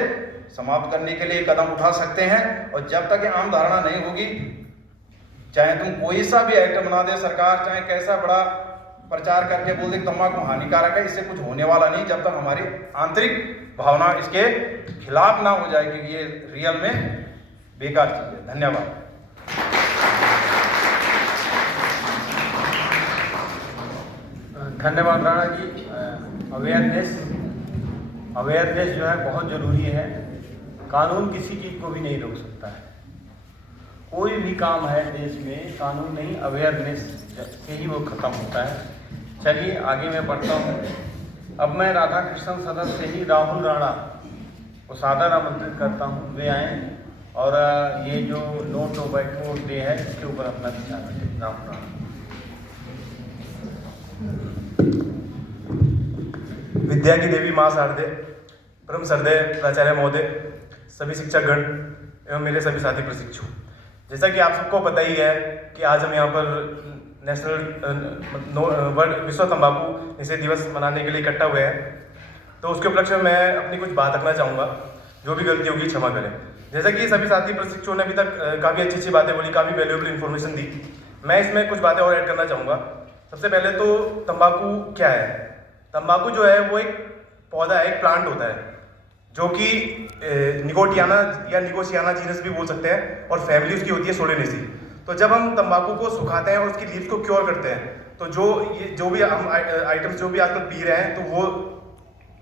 समाप्त करने के लिए कदम उठा सकते हैं। और जब तक ये आम धारणा नहीं होगी, चाहे तुम कोई सा भी एक्ट बना दे सरकार, चाहे कैसा बड़ा प्रचार करके बोल दे तंबाकू हानिकारक है, इससे कुछ होने वाला नहीं, जब तक हमारी आंतरिक भावना इसके खिलाफ ना हो जाए कि ये रियल में बेकार चीज है। धन्यवाद। धन्यवाद राणा जी। अवेयरनेस जो है बहुत ज़रूरी है। कानून किसी चीज़ को भी नहीं रोक सकता है। कोई भी काम है देश में, कानून नहीं, अवेयरनेस से ही वो ख़त्म होता है। चलिए आगे मैं बढ़ता हूँ। अब मैं राधा कृष्ण सदन से ही राहुल राणा को सादर आमंत्रित करता हूँ, वे आएँ और ये जो नो टोबैको डे है इसके ऊपर अपना विचार रखें। राहुल राणा। विद्या की देवी माँ शारदे, परम श्रद्धेय प्राचार्य महोदय, सभी शिक्षकगण एवं मेरे सभी साथी प्रशिक्षु, जैसा कि आप सबको पता ही है कि आज हम यहाँ पर विश्व तंबाकू निषेध दिवस मनाने के लिए इकट्ठा हुए हैं। तो उसके उपलक्ष्य में मैं अपनी कुछ बात रखना चाहूँगा, जो भी गलती होगी क्षमा करें। जैसा कि सभी साथी प्रशिक्षुओं ने अभी तक काफ़ी अच्छी बातें बोली, काफ़ी वैल्यूएबल इन्फॉर्मेशन दी। मैं इसमें कुछ बातें और ऐड करना चाहूँगा। सबसे पहले तो तंबाकू क्या है। तंबाकू जो है वो एक पौधा है, एक प्लांट होता है, जो कि निकोटियाना या निकोसियाना जीनस भी बोल सकते हैं, और फैमिली उसकी होती है सोलेनेसी। तो जब हम तंबाकू को सुखाते हैं और उसकी लीव्स को क्योर करते हैं, तो जो भी हम आइटम्स जो भी आजकल पी रहे हैं तो वो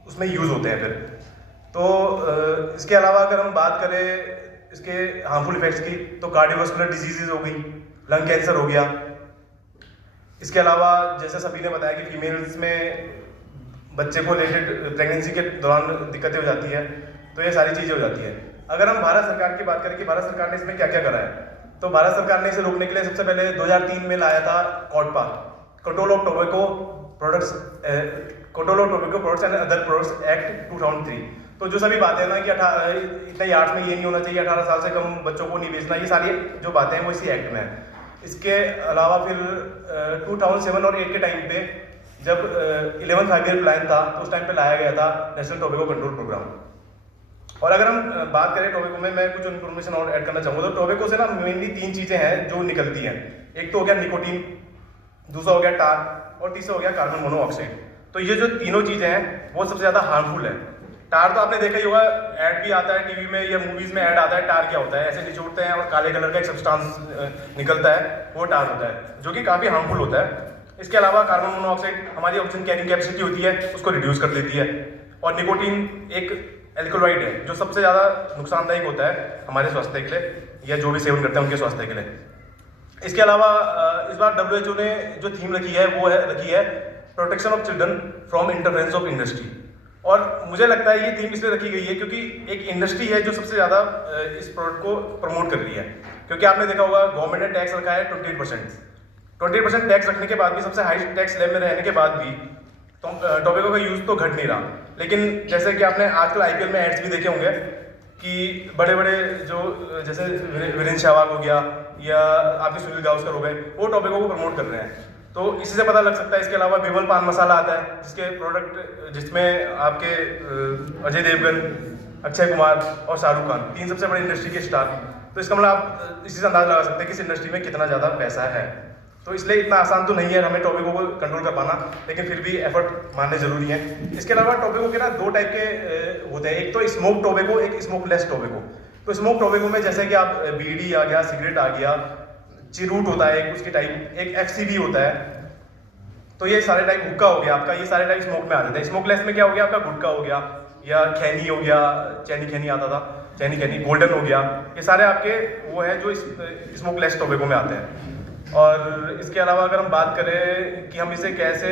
उसमें यूज़ होते हैं फिर। तो इसके अलावा अगर हम बात करें इसके हार्मफुल इफेक्ट्स की, तो कार्डियोवास्कुलर डिजीजेज हो गई, लंग कैंसर हो गया। इसके अलावा जैसे सभी ने बताया कि फीमेल्स में बच्चे को रिलेटेड प्रेगनेंसी के दौरान दिक्कतें हो जाती है, तो ये सारी चीज़ें हो जाती है। अगर हम भारत सरकार की बात करें कि भारत सरकार ने इसमें क्या क्या करा है, तो भारत सरकार ने इसे रोकने के लिए सबसे पहले 2003 में लाया था COTPA, control of tobacco products and other products act 2003। तो जो सभी बातें हैं ना कि इतना आर्ट्स में ये नहीं होना चाहिए, 18 साल से कम बच्चों को नहीं बेचना, ये सारी जो बातें हैं वो इसी एक्ट में है। इसके अलावा फिर 2007 और 8 के टाइम पे जब 11th 5-year प्लान था तो उस टाइम पे लाया गया था नेशनल टोबैको कंट्रोल प्रोग्राम। और अगर हम बात करें टोबैको में, मैं कुछ इन्फॉर्मेशन और ऐड करना चाहूँगा। तो टोबैको से ना मेनली 3 चीज़ें हैं जो निकलती हैं। एक तो हो गया निकोटीन, दूसरा हो गया टार और तीसरा हो गया कार्बन मोनोऑक्साइड। तो ये जो तीनों चीज़ें हैं वो सबसे ज़्यादा हार्मफुल है। टार तो आपने देखा ही होगा, ऐड भी आता है टीवी में या मूवीज़ में ऐड आता है। टार क्या होता है, ऐसे निचोड़ते हैं और काले कलर का एक सब्सटेंस निकलता है, वो टार होता है, जो कि काफ़ी हार्मफुल होता है। इसके अलावा कार्बन मोनोऑक्साइड हमारी ऑक्सीजन कैरिंग कैपेसिटी होती है, उसको रिड्यूस कर देती है। और निकोटीन एक एल्कोलॉइड है जो सबसे ज़्यादा नुकसानदायक होता है हमारे स्वास्थ्य के लिए, या जो भी सेवन करते हैं उनके स्वास्थ्य के लिए। इसके अलावा इस बार WHO ने जो थीम रखी है protection of children from interference of industry. और मुझे लगता है ये थीम इसलिए रखी गई है क्योंकि एक इंडस्ट्री है जो सबसे ज़्यादा इस प्रोडक्ट को प्रमोट कर रही है। क्योंकि आपने देखा होगा गवर्नमेंट ने टैक्स रखा है 28% टैक्स रखने के बाद भी, सबसे हाई टैक्स स्लैब में रहने के बाद भी टोबैको का यूज़ तो घट नहीं रहा। लेकिन जैसे कि आपने आजकल IPL में एड्स भी देखे होंगे कि बड़े बड़े जो जैसे वीरेंद्र सहवाग हो गया या आपके सुनील गावस्कर हो गए, वो टोबैको को प्रमोट कर रहे हैं। तो इसी से पता लग सकता है। इसके अलावा विमल पान मसाला आता है जिसमें आपके अजय देवगन, अक्षय कुमार और शाहरुख खान, 3 सबसे बड़े इंडस्ट्री के स्टार। तो इसका मतलब आप इसी से अंदाजा लगा सकते हैं कि इस इंडस्ट्री में कितना ज़्यादा पैसा है। तो इसलिए इतना आसान तो नहीं है हमें टोबैको को कंट्रोल कर पाना, लेकिन फिर भी एफर्ट मानने जरूरी है। इसके अलावा टोबैको के ना 2 टाइप के होते हैं, एक तो स्मोक टोबैको, एक स्मोकलेस टोबैको। तो स्मोक टोबैको में जैसे कि आप बीड़ी आ गया, सिगरेट आ गया, चिरूट होता है एक उसकी टाइप, एक FCB होता है। तो ये सारे टाइप, हुक्का हो गया आपका, ये सारे टाइप स्मोक में आ जाते हैं। स्मोकलेस में क्या हो गया आपका, गुटखा हो गया या खैनी हो गया, चैनी खैनी आता था, चैनी खैनी, गोल्डन हो गया, ये सारे आपके वो हैं जो स्मोकलेस टोबैको में आते हैं। और इसके अलावा अगर हम बात करें कि हम इसे कैसे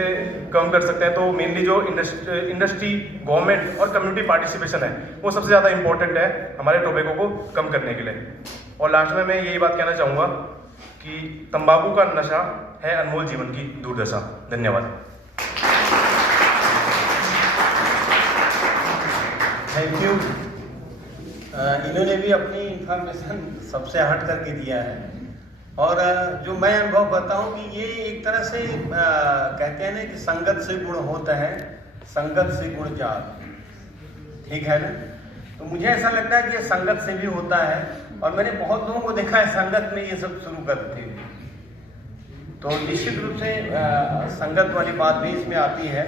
कम कर सकते हैं, तो मेनली जो इंडस्ट्री, गवर्नमेंट और कम्युनिटी पार्टिसिपेशन है वो सबसे ज़्यादा इंपॉर्टेंट है हमारे टोबैको को कम करने के लिए। और लास्ट में मैं यही बात कहना चाहूँगा कि तंबाकू का नशा है अनमोल जीवन की दुर्दशा। धन्यवाद। Thank you. इन्होंने भी अपनी इंफॉर्मेशन सबसे हट करके दिया है। और जो मैं अनुभव करता हूँ कि ये एक तरह से कहते हैं ना कि संगत से गुण होता है, संगत से गुण जात, ठीक है ना। तो मुझे ऐसा लगता है कि ये संगत से भी होता है। और मैंने बहुत लोगों को देखा है संगत में ये सब शुरू करते हैं। तो निश्चित रूप से संगत वाली बात भी इसमें आती है।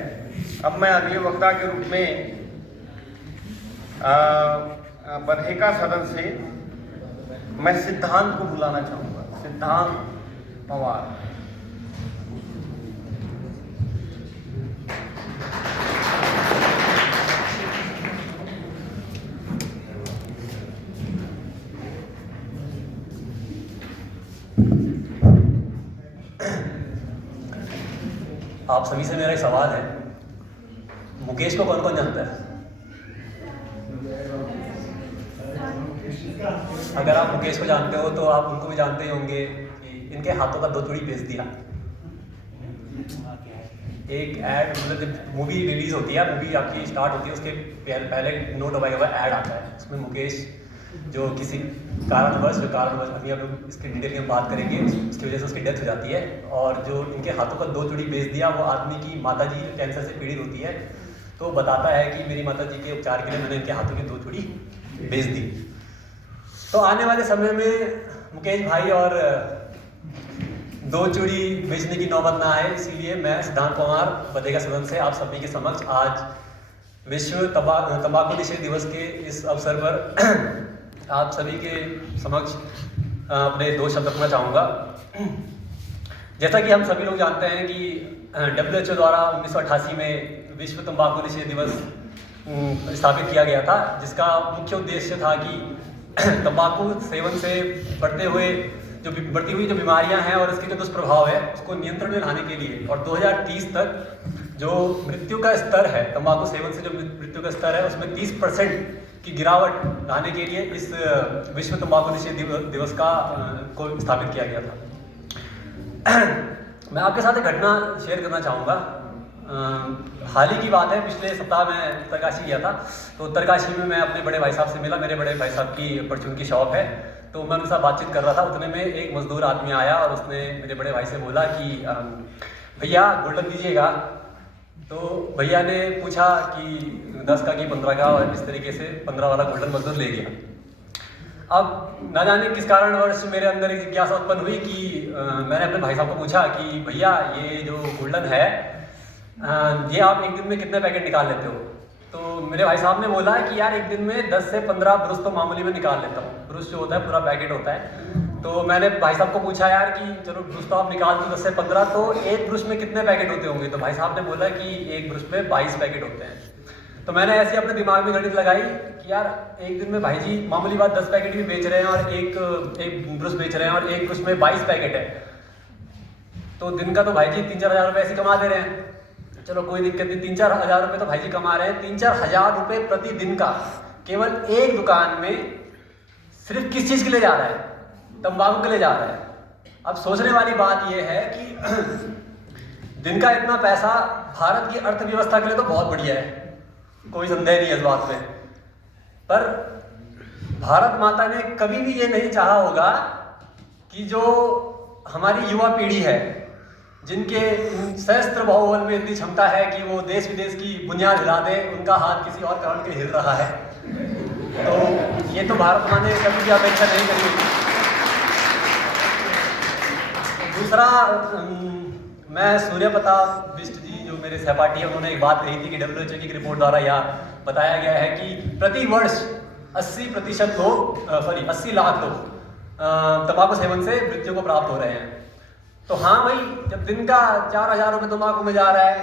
अब मैं अगले वक्ता के रूप में बरहेका सदन से मैं सिद्धांत को बुलाना चाहूँगा। सिद्धांत पवार। आप सभी से मेरा एक सवाल है, मुकेश को कौन कौन जानता है? अगर आप मुकेश को जानते हो तो आप उनको भी जानते ही होंगे कि इनके हाथों का 2 चूड़ी बेच दिया। एक ऐड, मतलब जब मूवी रिलीज होती है, मूवी आपकी स्टार्ट होती है, उसके पहले नो टोबैको का ऐड आता है। उसमें मुकेश जो किसी कारणवश अभी हम लोग इसके डिटेल में बात करेंगे, उसकी वजह से उसकी डेथ हो जाती है। और जो इनके हाथों का 2 चूड़ी बेच दिया, वो आदमी की माताजी कैंसर से पीड़ित होती है, तो बताता है कि मेरी माताजी के उपचार के लिए मैंने इनके हाथों की 2 चूड़ी बेच दी। तो आने वाले समय में मुकेश भाई और 2 चूड़ी बेचने की नौबत ना आए, इसीलिए मैं सिद्धांत पवार बरहेका सदन से आप सभी के समक्ष आज विश्व तंबाकू निषेध दिवस के इस अवसर पर आप सभी के समक्ष अपने 2 शब्द रखना चाहूँगा। जैसा कि हम सभी लोग जानते हैं कि WHO द्वारा 1988 में विश्व तंबाकू निषेध दिवस स्थापित किया गया था, जिसका मुख्य उद्देश्य था कि तंबाकू सेवन से बढ़ते हुए जो बढ़ती हुई जो बीमारियां हैं और इसके जो दुष्प्रभाव है उसको नियंत्रण में लाने के लिए और 2030 तक जो मृत्यु का स्तर है, तंबाकू सेवन से जो मृत्यु का स्तर है उसमें 30% की गिरावट लाने के लिए इस विश्व तंबाकू निषेध दिवस को स्थापित किया गया था। मैं आपके साथ एक घटना शेयर करना चाहूँगा। हाल ही की बात है, पिछले सप्ताह मैं उत्तरकाशी गया था। तो उत्तरकाशी में मैं अपने बड़े भाई साहब से मिला। मेरे बड़े भाई साहब की परचून की शॉप है, तो मैं उनके साथ बातचीत कर रहा था। उतने में एक मजदूर आदमी आया और उसने मेरे बड़े भाई से बोला कि भैया गोल्डन दीजिएगा। तो भैया ने पूछा कि 10 का कि 15 का, और इस तरीके से 15 वाला गोल्डन मजदूर ले गया। अब न जाने किस कारणवश मेरे अंदर एक जिज्ञासा उत्पन्न हुई कि मैंने अपने भाई साहब को पूछा कि भैया ये जो गोल्डन है ये आप एक दिन में कितने पैकेट निकाल लेते हो? तो मेरे भाई साहब ने बोला कि यार एक दिन में 10 से 15 ब्रुश तो मामूली में निकाल लेता हूँ। ब्रुश जो होता है पूरा पैकेट होता है। तो मैंने भाई साहब को पूछा यार कि चलो ब्रुश तो आप निकाल दो 10 से 15, तो एक ब्रुश में कितने पैकेट होते होंगे? तो भाई साहब ने बोला कि एक ब्रुश में 22 पैकेट होते हैं। तो मैंने ऐसे अपने दिमाग में गणित लगाई कि यार एक दिन में भाई जी मामूली बात 10 पैकेट भी बेच रहे हैं और एक ब्रुश बेच रहे हैं और एक ब्रुश में 22 पैकेट है, तो दिन का तो भाई जी 3-4 हज़ार रुपये ऐसे कमा दे रहे हैं। चलो कोई दिक्कत नहीं, 3-4 हज़ार रुपये तो भाई जी कमा रहे हैं। 3-4 हज़ार रुपये प्रतिदिन का केवल एक दुकान में सिर्फ किस चीज़ के लिए जा रहा है? तंबाकू के लिए जा रहा है। अब सोचने वाली बात यह है कि दिन का इतना पैसा भारत की अर्थव्यवस्था के लिए तो बहुत बढ़िया है, कोई संदेह नहीं है इस बात में। पर भारत माता ने कभी भी ये नहीं चाहा होगा कि जो हमारी युवा पीढ़ी है, जिनके सशस्त्र बाहुबल में इतनी क्षमता है कि वो देश विदेश की बुनियाद हिला दे, उनका हाथ किसी और कारण के हिल रहा है। तो ये तो भारत माँ ने कभी भी अपेक्षा नहीं करी होगी। दूसरा, मैं सूर्य प्रताप बिष्ट जी जो मेरे सहपाठी हैं, उन्होंने एक बात कही थी कि WHO की रिपोर्ट द्वारा यह बताया गया है कि प्रति वर्ष 80 लाख लोग तंबाकू सेवन से मृत्यु को प्राप्त हो रहे हैं। तो हाँ भाई, जब दिन का 4 हज़ार रुपये तंबाकू में जा रहा है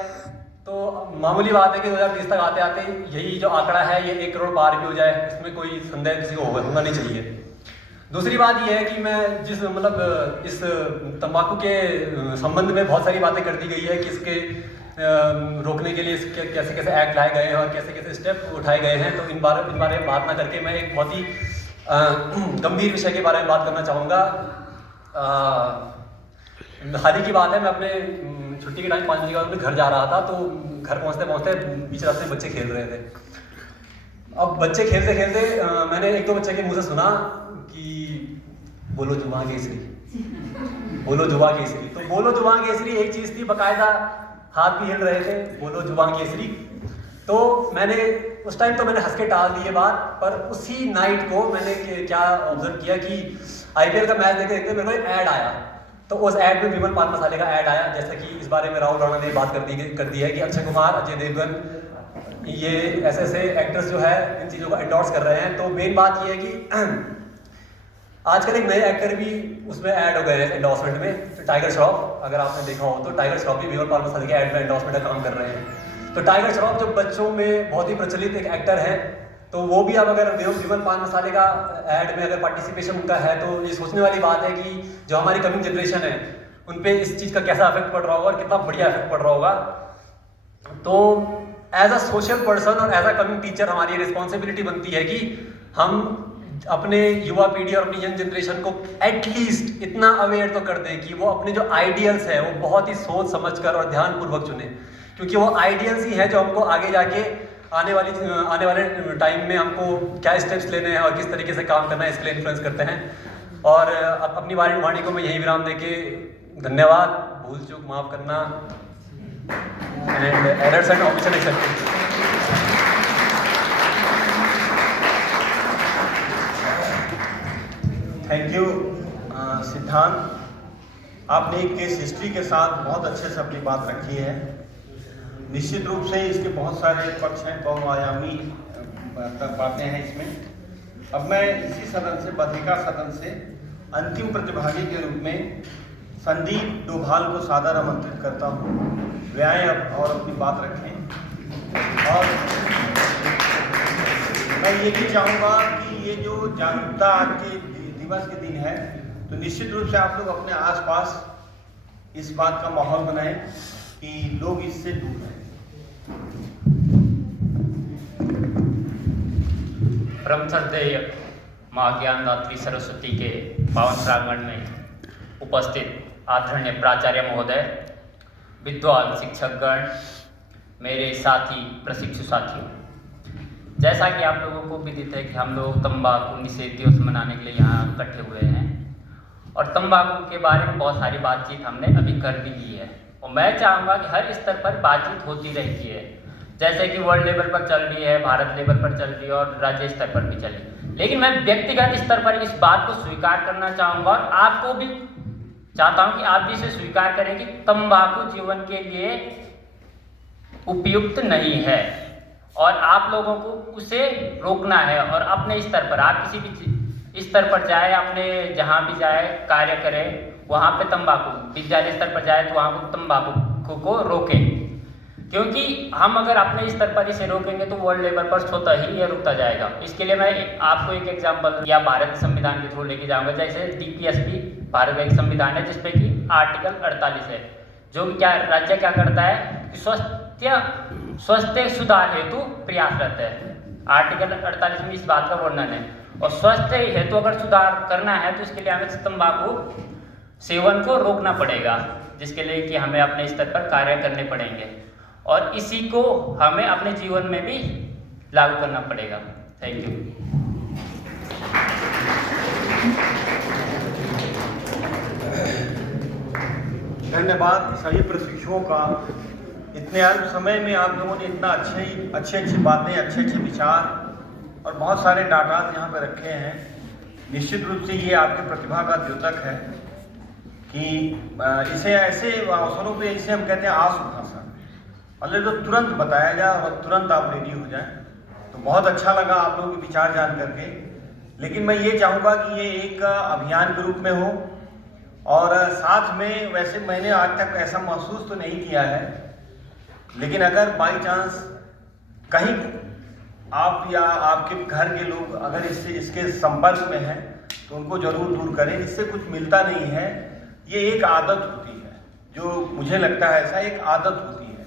तो मामूली बात है कि 2030 तक आते आते यही जो आंकड़ा है ये 1 करोड़ पार भी हो जाए, इसमें कोई संदेह किसी को होना नहीं चाहिए। दूसरी बात यह है कि मैं जिस इस तंबाकू के संबंध में बहुत सारी बातें कर दी गई है कि इसके रोकने के लिए इसके कैसे कैसे एक्ट लाए गए हैं और कैसे कैसे स्टेप उठाए गए हैं। तो इन बारे में बात ना करके मैं एक बहुत ही गंभीर विषय के बारे में बात करना चाहूँगा। हाल ही की बात है, मैं अपने छुट्टी के टाइम 5 बजे के बाद अपने घर जा रहा था। तो घर पहुँचते पहुँचते बीच रास्ते बच्चे खेल रहे थे। अब बच्चे खेलते खेलते मैंने 1-2 बच्चे के मुँह से सुना कि बोलो जुबां केसरी, बोलो जुबां केसरी। तो बोलो जुबां केसरी एक चीज़ थी, बाकायदा हाथ भी हिल रहे थे, बोलो जुबां केसरी। तो मैंने उस टाइम तो मैंने हंस के टाल दी ये बात, पर उसी नाइट को मैंने क्या ऑब्जर्व किया कि IPL का मैच देखते देखते मेरे को एक ऐड आया। तो उस ऐड में विमल पान मसाले का ऐड आया। जैसा कि इस बारे में राहुल राणा ने बात कर दी है कि अक्षय कुमार, अजय देवगन, ये ऐसे एक्टर्स जो है इन चीज़ों को एंडोर्स कर रहे हैं। तो मेन बात ये है कि आजकल एक नए एक्टर भी उसमें ऐड हो गए हैं एंडोर्समेंट में। टाइगर श्रॉफ, अगर आपने देखा हो तो टाइगर श्रॉफ भी विमल पान मसाले के ऐड में एंडोर्समेंट का काम कर रहे हैं। तो टाइगर श्रॉफ जो बच्चों में बहुत ही प्रचलित एक एक्टर है, तो वो भी अब अगर विमल पान मसाले का ऐड में अगर पार्टिसिपेशन उनका है तो ये सोचने वाली बात है कि जो हमारी कमिंग जनरेशन है उन पे इस चीज़ का कैसा इफेक्ट पड़ रहा होगा और कितना बढ़िया इफेक्ट पड़ रहा होगा। तो एज अ सोशल पर्सन और एज अ कमिंग टीचर हमारी रिस्पॉन्सिबिलिटी बनती है कि हम अपने युवा पीढ़ी और अपनी यंग जनरेशन को एटलीस्ट इतना अवेयर तो कर दें कि वो अपने जो आइडियल्स है वो बहुत ही सोच समझ कर और ध्यानपूर्वक चुने, क्योंकि वो आइडियल्स ही है जो हमको आगे जाके आने वाले टाइम में हमको क्या स्टेप्स लेने हैं और किस तरीके से काम करना है इसके लिए इन्फ्लुएंस करते हैं। और अपनी वाणी को मैं यही विराम देके धन्यवाद, भूल चूक माफ करना and errors and omission accepted. Thank you Siddhant, आपने एक केस हिस्ट्री के साथ बहुत अच्छे से अपनी बात रखी है। निश्चित रूप से इसके बहुत सारे पक्ष हैं, बहुआयामी बातें हैं इसमें। अब मैं इसी सदन से, बधिका सदन से अंतिम प्रतिभागी के रूप में संदीप डोभाल को सादर आमंत्रित करता हूँ। वे आए अब और अपनी बात रखें। और मैं ये भी चाहूँगा कि ये जो जागरूकता के दिवस के दिन है तो निश्चित रूप से आप लोग अपने आसपास इस बात का माहौल बनाएं कि लोग इससे दूर रहें। परम श्रद्धेय माँ ज्ञानदात्री सरस्वती के पावन प्रांगण में उपस्थित आदरणीय प्राचार्य महोदय, विद्वान शिक्षकगण, मेरे साथी प्रशिक्षु साथियों, जैसा कि आप लोगों को विदित है कि हम लोग तंबाकू निषेध दिवस मनाने के लिए यहाँ इकट्ठे हुए हैं और तंबाकू के बारे में बहुत सारी बातचीत हमने अभी कर भी ली है और मैं चाहूँगा कि हर स्तर पर बातचीत होती रहती है, जैसे कि वर्ल्ड लेवल पर चल रही है, भारत लेवल पर चल रही है और राज्य स्तर पर भी चल रही है। लेकिन मैं व्यक्तिगत स्तर पर इस बात को स्वीकार करना चाहूँगा और आपको भी चाहता हूँ कि आप भी इसे स्वीकार करें कि तंबाकू जीवन के लिए उपयुक्त नहीं है और आप लोगों को उसे रोकना है। और अपने स्तर पर आप किसी भी स्तर पर जाए, अपने जहाँ भी जाए कार्य करें, वहाँ पे तंबाकू, विद्यालय स्तर पर जाए तो वहाँ पर तंबाकू को रोकें, क्योंकि हम अगर अपने स्तर पर इसे रोकेंगे तो वर्ल्ड लेवल पर स्वतः ही ये रुकता जाएगा। इसके लिए मैं आपको एक एग्जांपल या भारत संविधान के थ्रू लेके जाऊंगा। जैसे DPSP भारत का एक संविधान है जिसपे कि आर्टिकल 48 है, जो क्या राज्य क्या करता है कि स्वास्थ्य सुधार हेतु प्रयासरत है। आर्टिकल 48 में इस बात का वर्णन है और स्वास्थ्य हेतु अगर सुधार करना है तो इसके लिए हमें तंबाकू सेवन को रोकना पड़ेगा, जिसके लिए कि हमें अपने स्तर पर कार्य करने पड़ेंगे और इसी को हमें अपने जीवन में भी लागू करना पड़ेगा। Thank you. धन्यवाद सभी प्रशिक्षुओं का। इतने अल्प समय में आप लोगों ने इतना अच्छी बातें, अच्छे विचार और बहुत सारे डाटाज यहाँ पे रखे हैं। निश्चित रूप से ये आपकी प्रतिभा का द्योतक है कि इसे ऐसे अवसरों पे इसे हम कहते हैं आसुभाषा, मतलब तो तुरंत बताया जाए और तुरंत आप रेडी हो जाएं। तो बहुत अच्छा लगा आप लोगों के विचार जान करके। लेकिन मैं ये चाहूँगा कि ये एक अभियान के रूप में हो और साथ में, वैसे मैंने आज तक ऐसा महसूस तो नहीं किया है, लेकिन अगर बाई चांस कहीं आप या आपके घर के लोग अगर इसके संपर्क में हैं तो उनको जरूर दूर करें। इससे कुछ मिलता नहीं है, ये एक आदत होती है, जो मुझे लगता है ऐसा एक आदत होती है।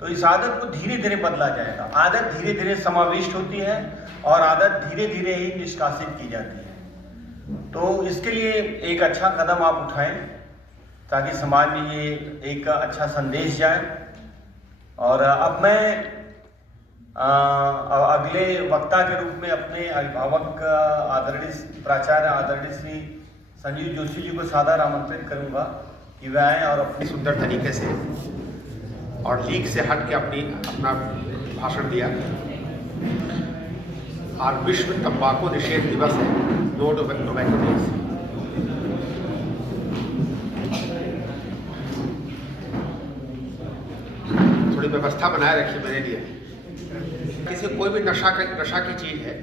तो इस आदत को धीरे धीरे बदला जाएगा। आदत धीरे धीरे समाविष्ट होती है और आदत धीरे धीरे ही निष्कासित की जाती है। तो इसके लिए एक अच्छा कदम आप उठाएं ताकि समाज में ये एक अच्छा संदेश जाए। और अब मैं अगले वक्ता के रूप में अपने अभिभावक आदरणीय प्राचार्य आदरणीय श्री संजीव जोशी जी को सादर आमंत्रित करूंगा कि वे आएँ और अपनी सुंदर तरीके से और लीक से हट के अपना भाषण दिया। और विश्व तंबाकू निषेध दिवस है, नो टोबैको डेज। थोड़ी व्यवस्था बनाए रखिए मेरे लिए। किसी कोई भी नशा की चीज़ है,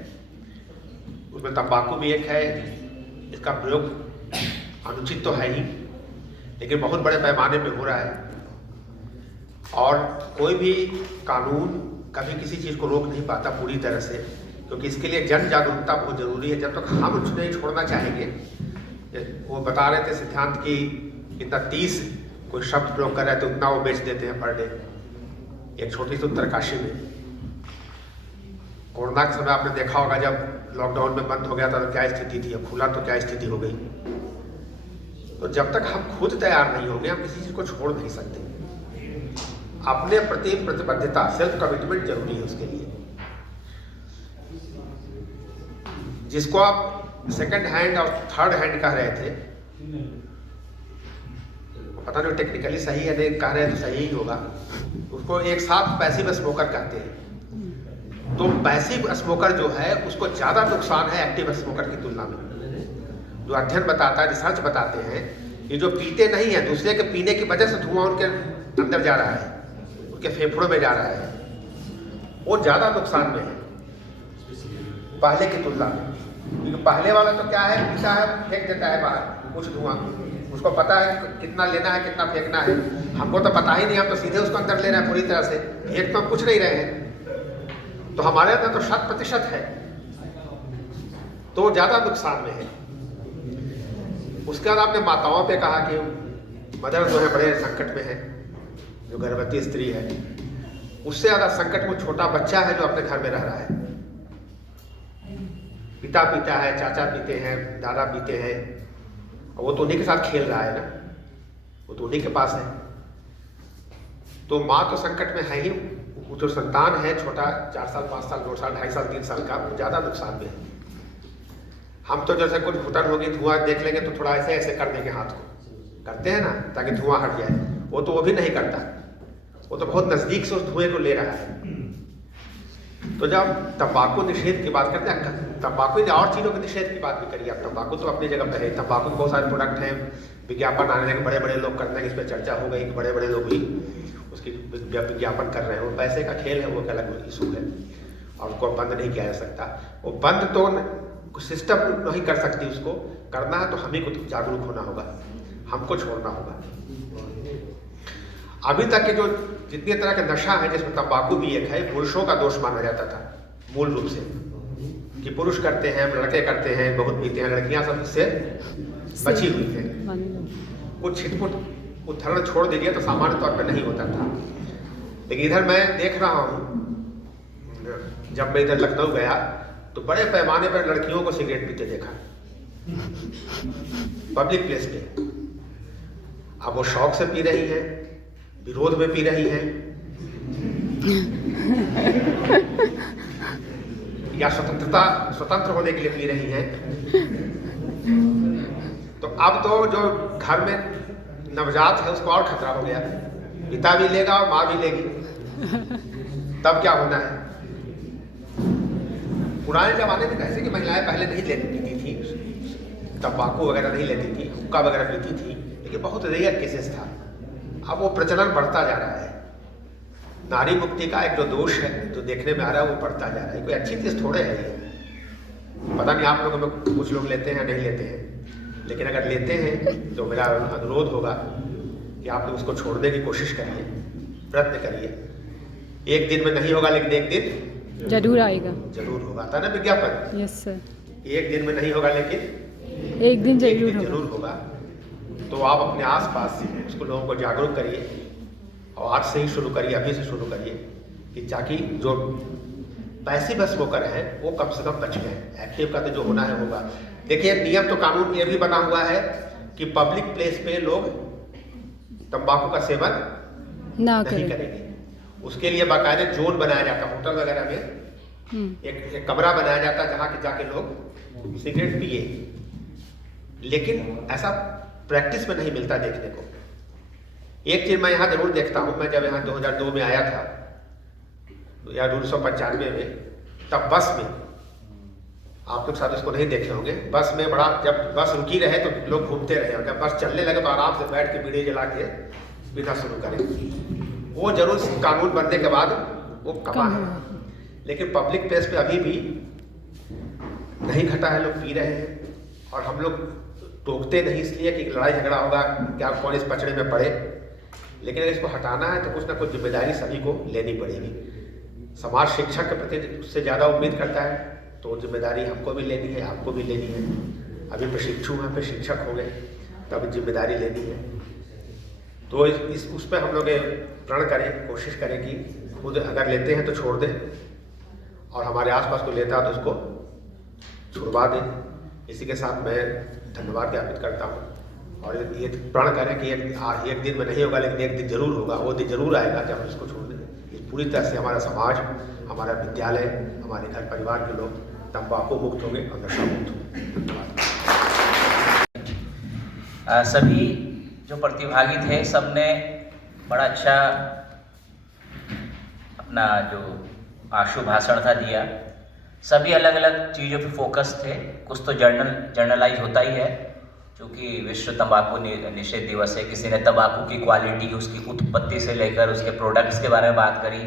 उसमें तंबाकू भी एक है। इसका प्रयोग अनुचित तो है ही, लेकिन बहुत बड़े पैमाने पे हो रहा है और कोई भी कानून कभी किसी चीज़ को रोक नहीं पाता पूरी तरह से, क्योंकि इसके लिए जन जागरूकता बहुत ज़रूरी है। जब तक हम उसको नहीं छोड़ना चाहेंगे, वो बता रहे थे सिद्धांत की इतना 30 कोई शब्द प्रयोग कर रहे हैं तो उतना वो बेच देते हैं पर डे। एक छोटी सी उत्तरकाशी में कोरोना के समय आपने देखा होगा, जब लॉकडाउन में बंद हो गया था तो क्या स्थिति थी, अब खुला तो क्या स्थिति हो गई। तो जब तक हम खुद तैयार नहीं होंगे हम किसी चीज़ को छोड़ नहीं सकते। अपने प्रति प्रतिबद्धता, सेल्फ कमिटमेंट जरूरी है उसके लिए। जिसको आप सेकंड हैंड और थर्ड हैंड कह रहे थे, पता नहीं टेक्निकली सही है नहीं, कह रहे हैं तो सही ही होगा। उसको एक साथ पैसिव स्मोकर कहते हैं। तो पैसिव स्मोकर जो है उसको ज़्यादा नुकसान है एक्टिव स्मोकर की तुलना में। जो अध्ययन बताता है, रिसर्च बताते हैं, ये जो पीते नहीं है, दूसरे के पीने की वजह से धुआं उनके अंदर जा रहा है, उनके फेफड़ों में जा रहा है, वो ज़्यादा नुकसान में है पहले की तुलना में। क्योंकि पहले वाला तो क्या है, पीता है फेंक देता है बाहर कुछ धुआं, उसको पता है कितना लेना है कितना फेंकना है। हमको तो पता ही नहीं, हम तो सीधे उसको अंदर ले रहे हैं पूरी तरह से, फेंक तो हम कुछ नहीं रहे हैं। तो हमारे अंदर तो 100% है, तो ज़्यादा नुकसान में है। उसके बाद आपने माताओं पे कहा कि मदर जो है बड़े संकट में है, जो गर्भवती स्त्री है। उससे ज़्यादा संकट वो छोटा बच्चा है जो अपने घर में रह रहा है। पिता पीता है, चाचा पीते हैं, दादा पीते हैं, वो तो उन्हीं के साथ खेल रहा है ना, वो तो उन्हीं के पास है। तो माँ तो संकट में है ही, वो जो संतान है छोटा 4 साल 5 साल 2 साल 2.5 साल 3 साल का, वो ज़्यादा नुकसान में है। हम तो जैसे कुछ घुटन होगी, धुआं देख लेंगे तो थोड़ा ऐसे ऐसे कर देंगे, हाथ को करते हैं ना ताकि धुआं हट जाए। वो तो वो भी नहीं करता, वो तो बहुत नज़दीक से उस धुएं को ले रहा है। तो जब तंबाकू निषेध की बात करते हैं, तंबाकू ने और चीज़ों के निषेध की बात भी करी। अब तंबाकू तो अपनी जगह पर है, तंबाकू के बहुत सारे प्रोडक्ट हैं, विज्ञापन आने लगे, बड़े बड़े लोग करते हैं, इस पर चर्चा हो गई कि बड़े बड़े लोग भी उसकी विज्ञापन कर रहे हैं। वो पैसे का खेल है, वो एक अलग इशू है और उनको बंद नहीं किया जा सकता। वो बंद तो सिस्टम नहीं कर सकती, उसको करना है तो हम ही को जागरूक होना होगा, हमको छोड़ना होगा। अभी तक के जो जितने तरह के नशा है, जिसमें तंबाकू भी एक है, पुरुषों का दोष माना जाता था मूल रूप से, कि पुरुष करते हैं, लड़के करते हैं, बहुत पीते हैं, लड़कियां सब इससे बची हुई हैं। कुछ छिटपुट उदाहरण छोड़ दीजिए तो सामान्य तौर पर नहीं होता था। लेकिन इधर मैं देख रहा हूँ, जब मैं इधर लखनऊ गया तो बड़े पैमाने पर लड़कियों को सिगरेट पीते देखा पब्लिक प्लेस पे। अब वो शौक से पी रही हैं, विरोध में पी रही हैं, या स्वतंत्र होने के लिए पी रही हैं। तो अब तो जो घर में नवजात है उसको और खतरा हो गया, पिता भी लेगा और माँ भी लेगी, तब क्या होना है। पुराने जमाने में कैसे कि महिलाएं पहले नहीं लेती थी, तंबाकू वगैरह नहीं लेती थी, हुक्का वगैरह पीती थी, लेकिन बहुत रेयर केसेस था। अब वो प्रचलन बढ़ता जा रहा है। नारी मुक्ति का एक जो दोष है जो देखने में आ रहा है वो बढ़ता जा रहा है। कोई अच्छी चीज़ थोड़े है ये। पता नहीं आप लोगों में कुछ लोग लेते हैं या नहीं लेते हैं, लेकिन अगर लेते हैं तो मेरा अनुरोध होगा कि आप लोग उसको छोड़ने की कोशिश करिए, प्रयत्न करिए। एक दिन में नहीं होगा लेकिन एक दिन जरूर आएगा, जरूर होगा। था ना विज्ञापन? Yes sir. एक दिन में नहीं होगा लेकिन एक दिन जरूर होगा। तो आप अपने आसपास उसको लोगों को जागरूक करिए और आज से ही शुरू करिए, अभी से शुरू करिए, कि ताकि जो पैसिव स्मोकर हैं वो कम से कम बच गए। एक्टिव का तो जो होना है होगा। देखिए नियम तो कानून ये भी बना हुआ है कि पब्लिक प्लेस पे लोग तंबाकू का सेवन नहीं करेंगे। उसके लिए बाकायदे जोन बनाया जाता है, होटल वगैरह में एक कमरा बनाया जाता है जहाँ के जाके लोग सिगरेट पिए। लेकिन ऐसा प्रैक्टिस में नहीं मिलता देखने को। एक चीज़ मैं यहाँ जरूर देखता हूँ, मैं जब यहाँ 2002 में आया था या 1995 में, तब बस में, आप लोग शायद उसको नहीं देखे होंगे, बस में बड़ा, जब बस रुकी रहे तो लोग घूमते रहे, और जब बस चलने लगे तो आराम से बैठ के बीड़ी जला के पीना शुरू करें। वो जरूर कानून बनने के बाद वो कमा है, लेकिन पब्लिक प्लेस पे अभी भी नहीं घटा है, लोग पी रहे हैं। और हम लोग टोकते नहीं इसलिए कि लड़ाई झगड़ा होगा, क्या कौन इस पचड़े में पड़े, लेकिन अगर इसको हटाना है तो कुछ ना कुछ जिम्मेदारी सभी को लेनी पड़ेगी। समाज शिक्षक के प्रति उससे ज़्यादा उम्मीद करता है, तो जिम्मेदारी हमको भी लेनी है, आपको भी लेनी है। अभी प्रशिक्षु हैं, प्रशिक्षक हो गए, तब जिम्मेदारी लेनी है। तो उस पर हम लोग प्रण करें, कोशिश करें कि खुद अगर लेते हैं तो छोड़ दें, और हमारे आसपास को लेता है तो उसको छुड़वा दें। इसी के साथ मैं धन्यवाद ज्ञापित करता हूँ, और ये प्रण करें कि एक दिन में नहीं होगा लेकिन एक दिन जरूर होगा। वो दिन जरूर आएगा जब हम इसको छोड़ दें। पूरी तरह से हमारा समाज, हमारा विद्यालय, हमारे घर परिवार के लोग तंबाकू मुक्त होंगे और नशा मुक्त होंगे। धन्यवाद। सभी जो प्रतिभागी थे सबने बड़ा अच्छा अपना जो आशु भाषण था दिया। सभी अलग अलग चीज़ों पे फोकस थे। कुछ तो जर्नलाइज होता ही है, क्योंकि विश्व तंबाकू निषेध दिवस है। किसी ने तंबाकू की क्वालिटी, उसकी उत्पत्ति से लेकर उसके प्रोडक्ट्स के बारे में बात करी।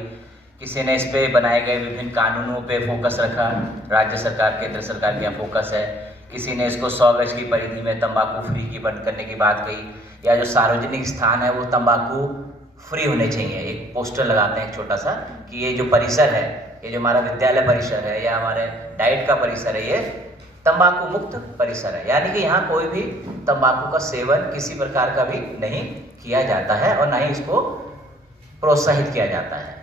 किसी ने इस पे बनाए गए विभिन्न कानूनों पे फोकस रखा, राज्य सरकार केंद्र सरकार का फोकस है। किसी ने इसको 100 गज की परिधि में तंबाकू फ्री की बंद करने की बात कही, या जो सार्वजनिक स्थान है वो तंबाकू फ्री होने चाहिए। एक पोस्टर लगाते हैं एक छोटा सा कि ये जो परिसर है, ये जो हमारा विद्यालय परिसर है या हमारे डाइट का परिसर है, ये तंबाकू मुक्त परिसर है, यानी कि यहाँ कोई भी तंबाकू का सेवन किसी प्रकार का भी नहीं किया जाता है और ना ही इसको प्रोत्साहित किया जाता है।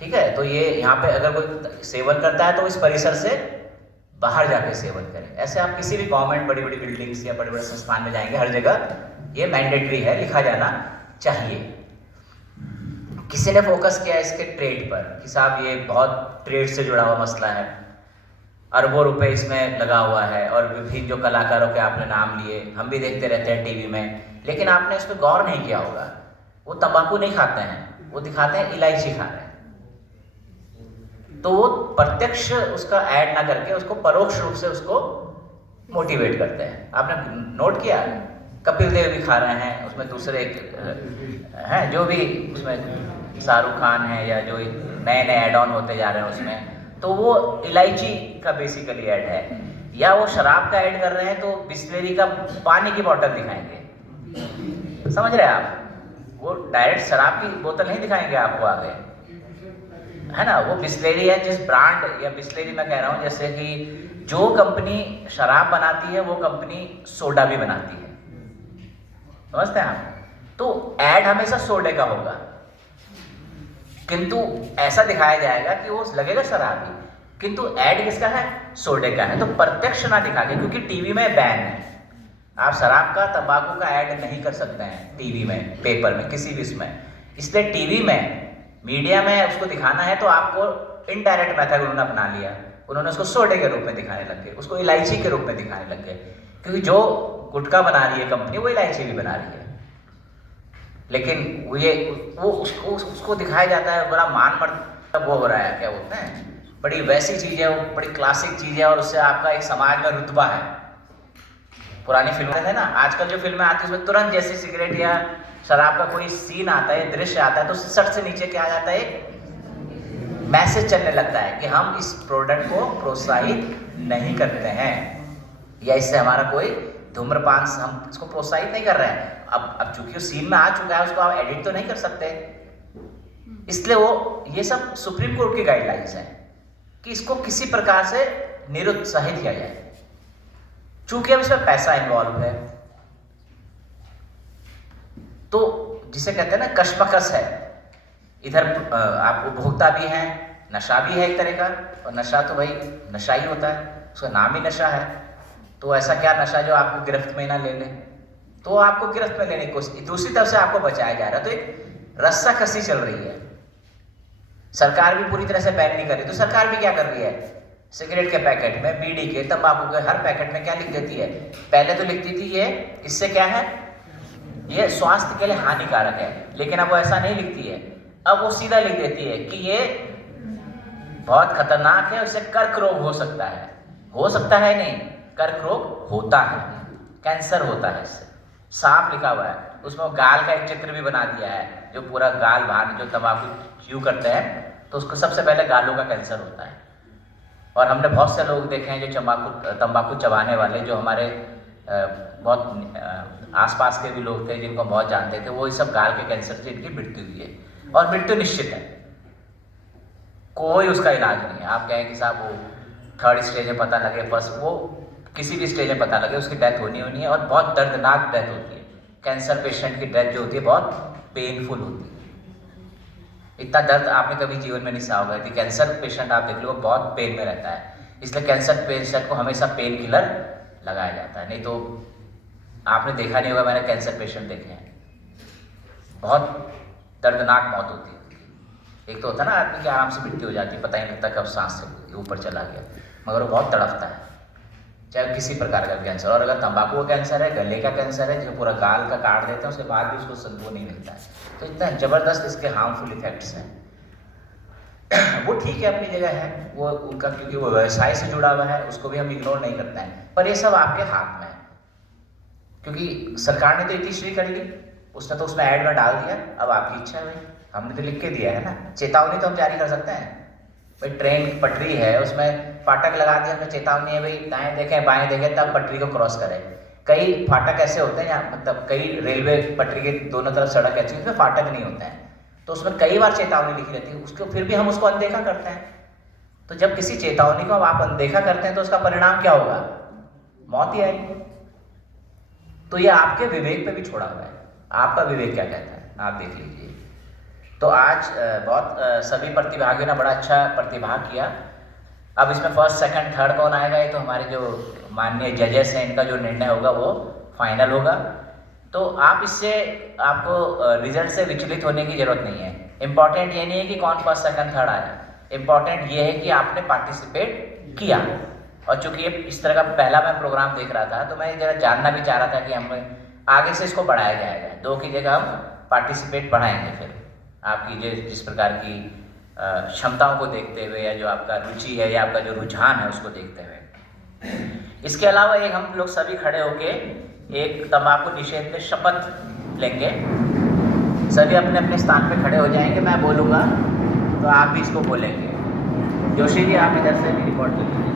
ठीक है, तो ये यहाँ पे अगर कोई सेवन करता है तो इस परिसर से बाहर जाके सेवन करें। ऐसे आप किसी भी गवर्नमेंट बड़ी बड़ी बिल्डिंग्स या बड़े बड़े संस्थान में जाएंगे, हर जगह ये मैंडेटरी है, लिखा जाना चाहिए। किसी ने फोकस किया इसके ट्रेड पर कि साहब ये बहुत ट्रेड से जुड़ा हुआ मसला है, अरबों रुपए इसमें लगा हुआ है और विभिन्न जो कलाकारों के आपने नाम लिए, हम भी देखते रहते हैं टीवी में, लेकिन आपने इस पर गौर नहीं किया होगा। वो तंबाकू नहीं खाते हैं, वो दिखाते हैं इलायची खा रहे हैं। तो वो प्रत्यक्ष उसका ऐड ना करके उसको परोक्ष रूप से उसको मोटिवेट करते हैं। आपने नोट किया, कपिल देव भी खा रहे हैं, उसमें दूसरे हैं जो भी उसमें शाहरुख खान है या जो नए नए एड ऑन होते जा रहे हैं उसमें, तो वो इलायची का बेसिकली ऐड है। या वो शराब का ऐड कर रहे हैं तो बिस्लेरी का पानी की बोतल दिखाएंगे, समझ रहे हैं आप? वो डायरेक्ट शराब की बोतल नहीं दिखाएंगे आपको आगे, है ना? वो बिस्लेरी है, जिस ब्रांड या बिस्लेरी मैं कह रहा हूँ, जैसे कि जो कंपनी शराब बनाती है वो कंपनी सोडा भी बनाती है, समझते हैं आप? तो ऐड हमेशा सोडे का होगा, किंतु ऐसा दिखाया जाएगा कि वो लगेगा शराबी, किंतु ऐड किसका है? सोडे का है। तो प्रत्यक्ष ना दिखा के, क्योंकि टीवी में बैन है, आप शराब का तंबाकू का ऐड नहीं कर सकते हैं टीवी में, पेपर में, किसी भी इसमें। इसलिए टीवी में, मीडिया में उसको दिखाना है तो आपको इनडायरेक्ट मेथड उन्होंने अपना लिया, उन्होंने उसको सोडे के रूप में दिखाने लग गए, उसको इलायची के रूप में दिखाने लग गए, क्योंकि जो गुटखा बना रही है कंपनी वो इलायची भी बना रही है। लेकिन वो उसको दिखाया जाता है बड़ा मान मर्तब वो हो रहा है, क्या बोलते हैं, बड़ी वैसी चीज़ है, वो बड़ी क्लासिक चीज़ है और उससे आपका एक समाज में रुतबा है। पुरानी फिल्में थे ना, आजकल जो फिल्में आती है उसमें तुरंत जैसे सिगरेट या शराब का कोई सीन आता है, दृश्य आता है, तो सर से नीचे क्या आ जाता है, मैसेज चलने लगता है कि हम इस प्रोडक्ट को प्रोत्साहित नहीं करते हैं, या इससे हमारा कोई धूम्रपान, हम इसको प्रोत्साहित नहीं कर रहे हैं। अब चूंकि वो सीन में आ चुका है, उसको आप एडिट तो नहीं कर सकते, इसलिए वो ये सब सुप्रीम कोर्ट की गाइडलाइंस है कि इसको किसी प्रकार से निरुत्साहित किया जाए। चूंकि अब इसमें पैसा इन्वॉल्व है, तो जिसे कहते हैं ना कशमकश है, इधर आप उपभोक्ता भी हैं, नशा भी है एक तरह का, और नशा तो भाई नशा ही होता है, उसका नाम ही नशा है। तो ऐसा क्या नशा जो आपको गिरफ्त में ना ले ले, तो आपको गिरफ्त में लेने की कोशिश, दूसरी तरफ से आपको बचाया जा रहा है। तो एक रस्साकसी चल रही है। सरकार भी पूरी तरह से बैन नहीं कर रही, तो सरकार भी क्या कर रही है, सिगरेट के पैकेट में, बीड़ी के, तंबाकू के हर पैकेट में क्या लिख देती है? पहले तो लिखती थी ये इससे क्या है, ये स्वास्थ्य के लिए हानिकारक है, लेकिन अब वो ऐसा नहीं लिखती है, अब वो सीधा लिख देती है कि ये बहुत खतरनाक है, उससे कर्क रोग हो सकता है। हो सकता है नहीं, कर्क रोग होता है, कैंसर होता है, इससे साफ लिखा हुआ है। उसमें गाल का एक चित्र भी बना दिया है, जो पूरा गाल बाहर, जो तंबाकू च्यू करते हैं तो उसको सबसे पहले गालों का कैंसर होता है। और हमने बहुत से लोग देखे हैं जो तंबाकू चबाने वाले, जो हमारे बहुत आसपास के भी लोग थे जिनको हम बहुत जानते थे, वो ये सब गाल के कैंसर से इनकी मृत्यु हुई है, और मृत्यु निश्चित है, कोई उसका इलाज नहीं है। आप कहें कि साहब वो 3rd स्टेज में पता लगे, बस वो किसी भी स्टेज में पता लगे, उसकी डेथ होनी है, और बहुत दर्दनाक डेथ होती है। कैंसर पेशेंट की डेथ जो होती है बहुत पेनफुल होती है, इतना दर्द आपने कभी जीवन में नहीं सहा होगा। यदि कैंसर पेशेंट आप देख लो बहुत पेन में रहता है, इसलिए कैंसर पेशेंट को हमेशा पेन किलर लगाया जाता है। नहीं तो आपने देखा नहीं होगा, मैंने कैंसर पेशेंट देखे हैं, बहुत दर्दनाक मौत होती है। एक तो होता है ना आदमी की आराम से मृत्यु हो जाती है, पता ही नहीं लगता कब सांस से ऊपर चला गया, मगर वो बहुत तड़पता है, चाहे किसी प्रकार का कैंसर। और अगर तंबाकू का कैंसर है, गले का कैंसर है, जो पूरा गाल का काट देते हैं, उसके बाद भी उसको वो नहीं मिलता है। तो इतना ज़बरदस्त इसके हार्मफुल इफेक्ट्स हैं। वो ठीक है, अपनी जगह है वो उनका, क्योंकि वो व्यवसाय से जुड़ा हुआ है, उसको भी हम इग्नोर नहीं करते हैं, पर ये सब आपके हाथ में है, क्योंकि सरकार ने तो इतनी श्री कर ली, उसने तो उसमें ऐड में डाल दिया, अब आपकी इच्छा है भाई, हमने तो लिख के दिया है ना, चेतावनी तो हम जारी कर सकते हैं भाई। ट्रेन की पटरी है, उसमें फाटक लगा दिया, हमें चेतावनी है भाई, दाएं देखें बाएं देखें तब पटरी को क्रॉस करें। कई फाटक ऐसे होते हैं यहाँ, मतलब कई रेलवे पटरी के दोनों तरफ सड़क ऐसी है, उसमें फाटक नहीं होते हैं, तो उसमें कई बार चेतावनी लिखी रहती है, उसको फिर भी हम उसको अनदेखा करते हैं। तो जब किसी चेतावनी को आप अनदेखा करते हैं तो उसका परिणाम क्या होगा? मौत ही आएगी। तो ये आपके विवेक पे भी छोड़ा हुआ है, आपका विवेक क्या कहता है, आप देख लीजिए। तो आज बहुत सभी प्रतिभागियों ने बड़ा अच्छा प्रतिभाग किया। अब इसमें फर्स्ट, सेकंड, थर्ड कौन आएगा ये तो हमारे जो माननीय जजेस हैं इनका जो निर्णय होगा वो फाइनल होगा। तो आप इससे आपको रिजल्ट से विचलित होने की जरूरत नहीं है। इम्पॉर्टेंट ये नहीं है कि कौन फर्स्ट, सेकंड, थर्ड आया, इम्पॉर्टेंट ये है कि आपने पार्टिसिपेट किया। और चूंकि ये इस तरह का पहला मैं प्रोग्राम देख रहा था तो मैं जरा जानना भी चाह रहा था कि हम आगे से इसको बढ़ाया जाएगा, 2 की जगह हम पार्टिसिपेट बढ़ाएंगे। फिर आपकी जिस प्रकार की क्षमताओं को देखते हुए या जो आपका रुचि है या आपका जो रुझान है उसको देखते हुए। इसके अलावा एक हम लोग सभी खड़े होके एक तंबाकू निषेध में शपथ लेंगे। सभी अपने अपने स्थान पे खड़े हो जाएंगे, मैं बोलूँगा तो आप भी इसको बोलेंगे। जोशी जी आप इधर से भी रिकॉर्ड कर लीजिए।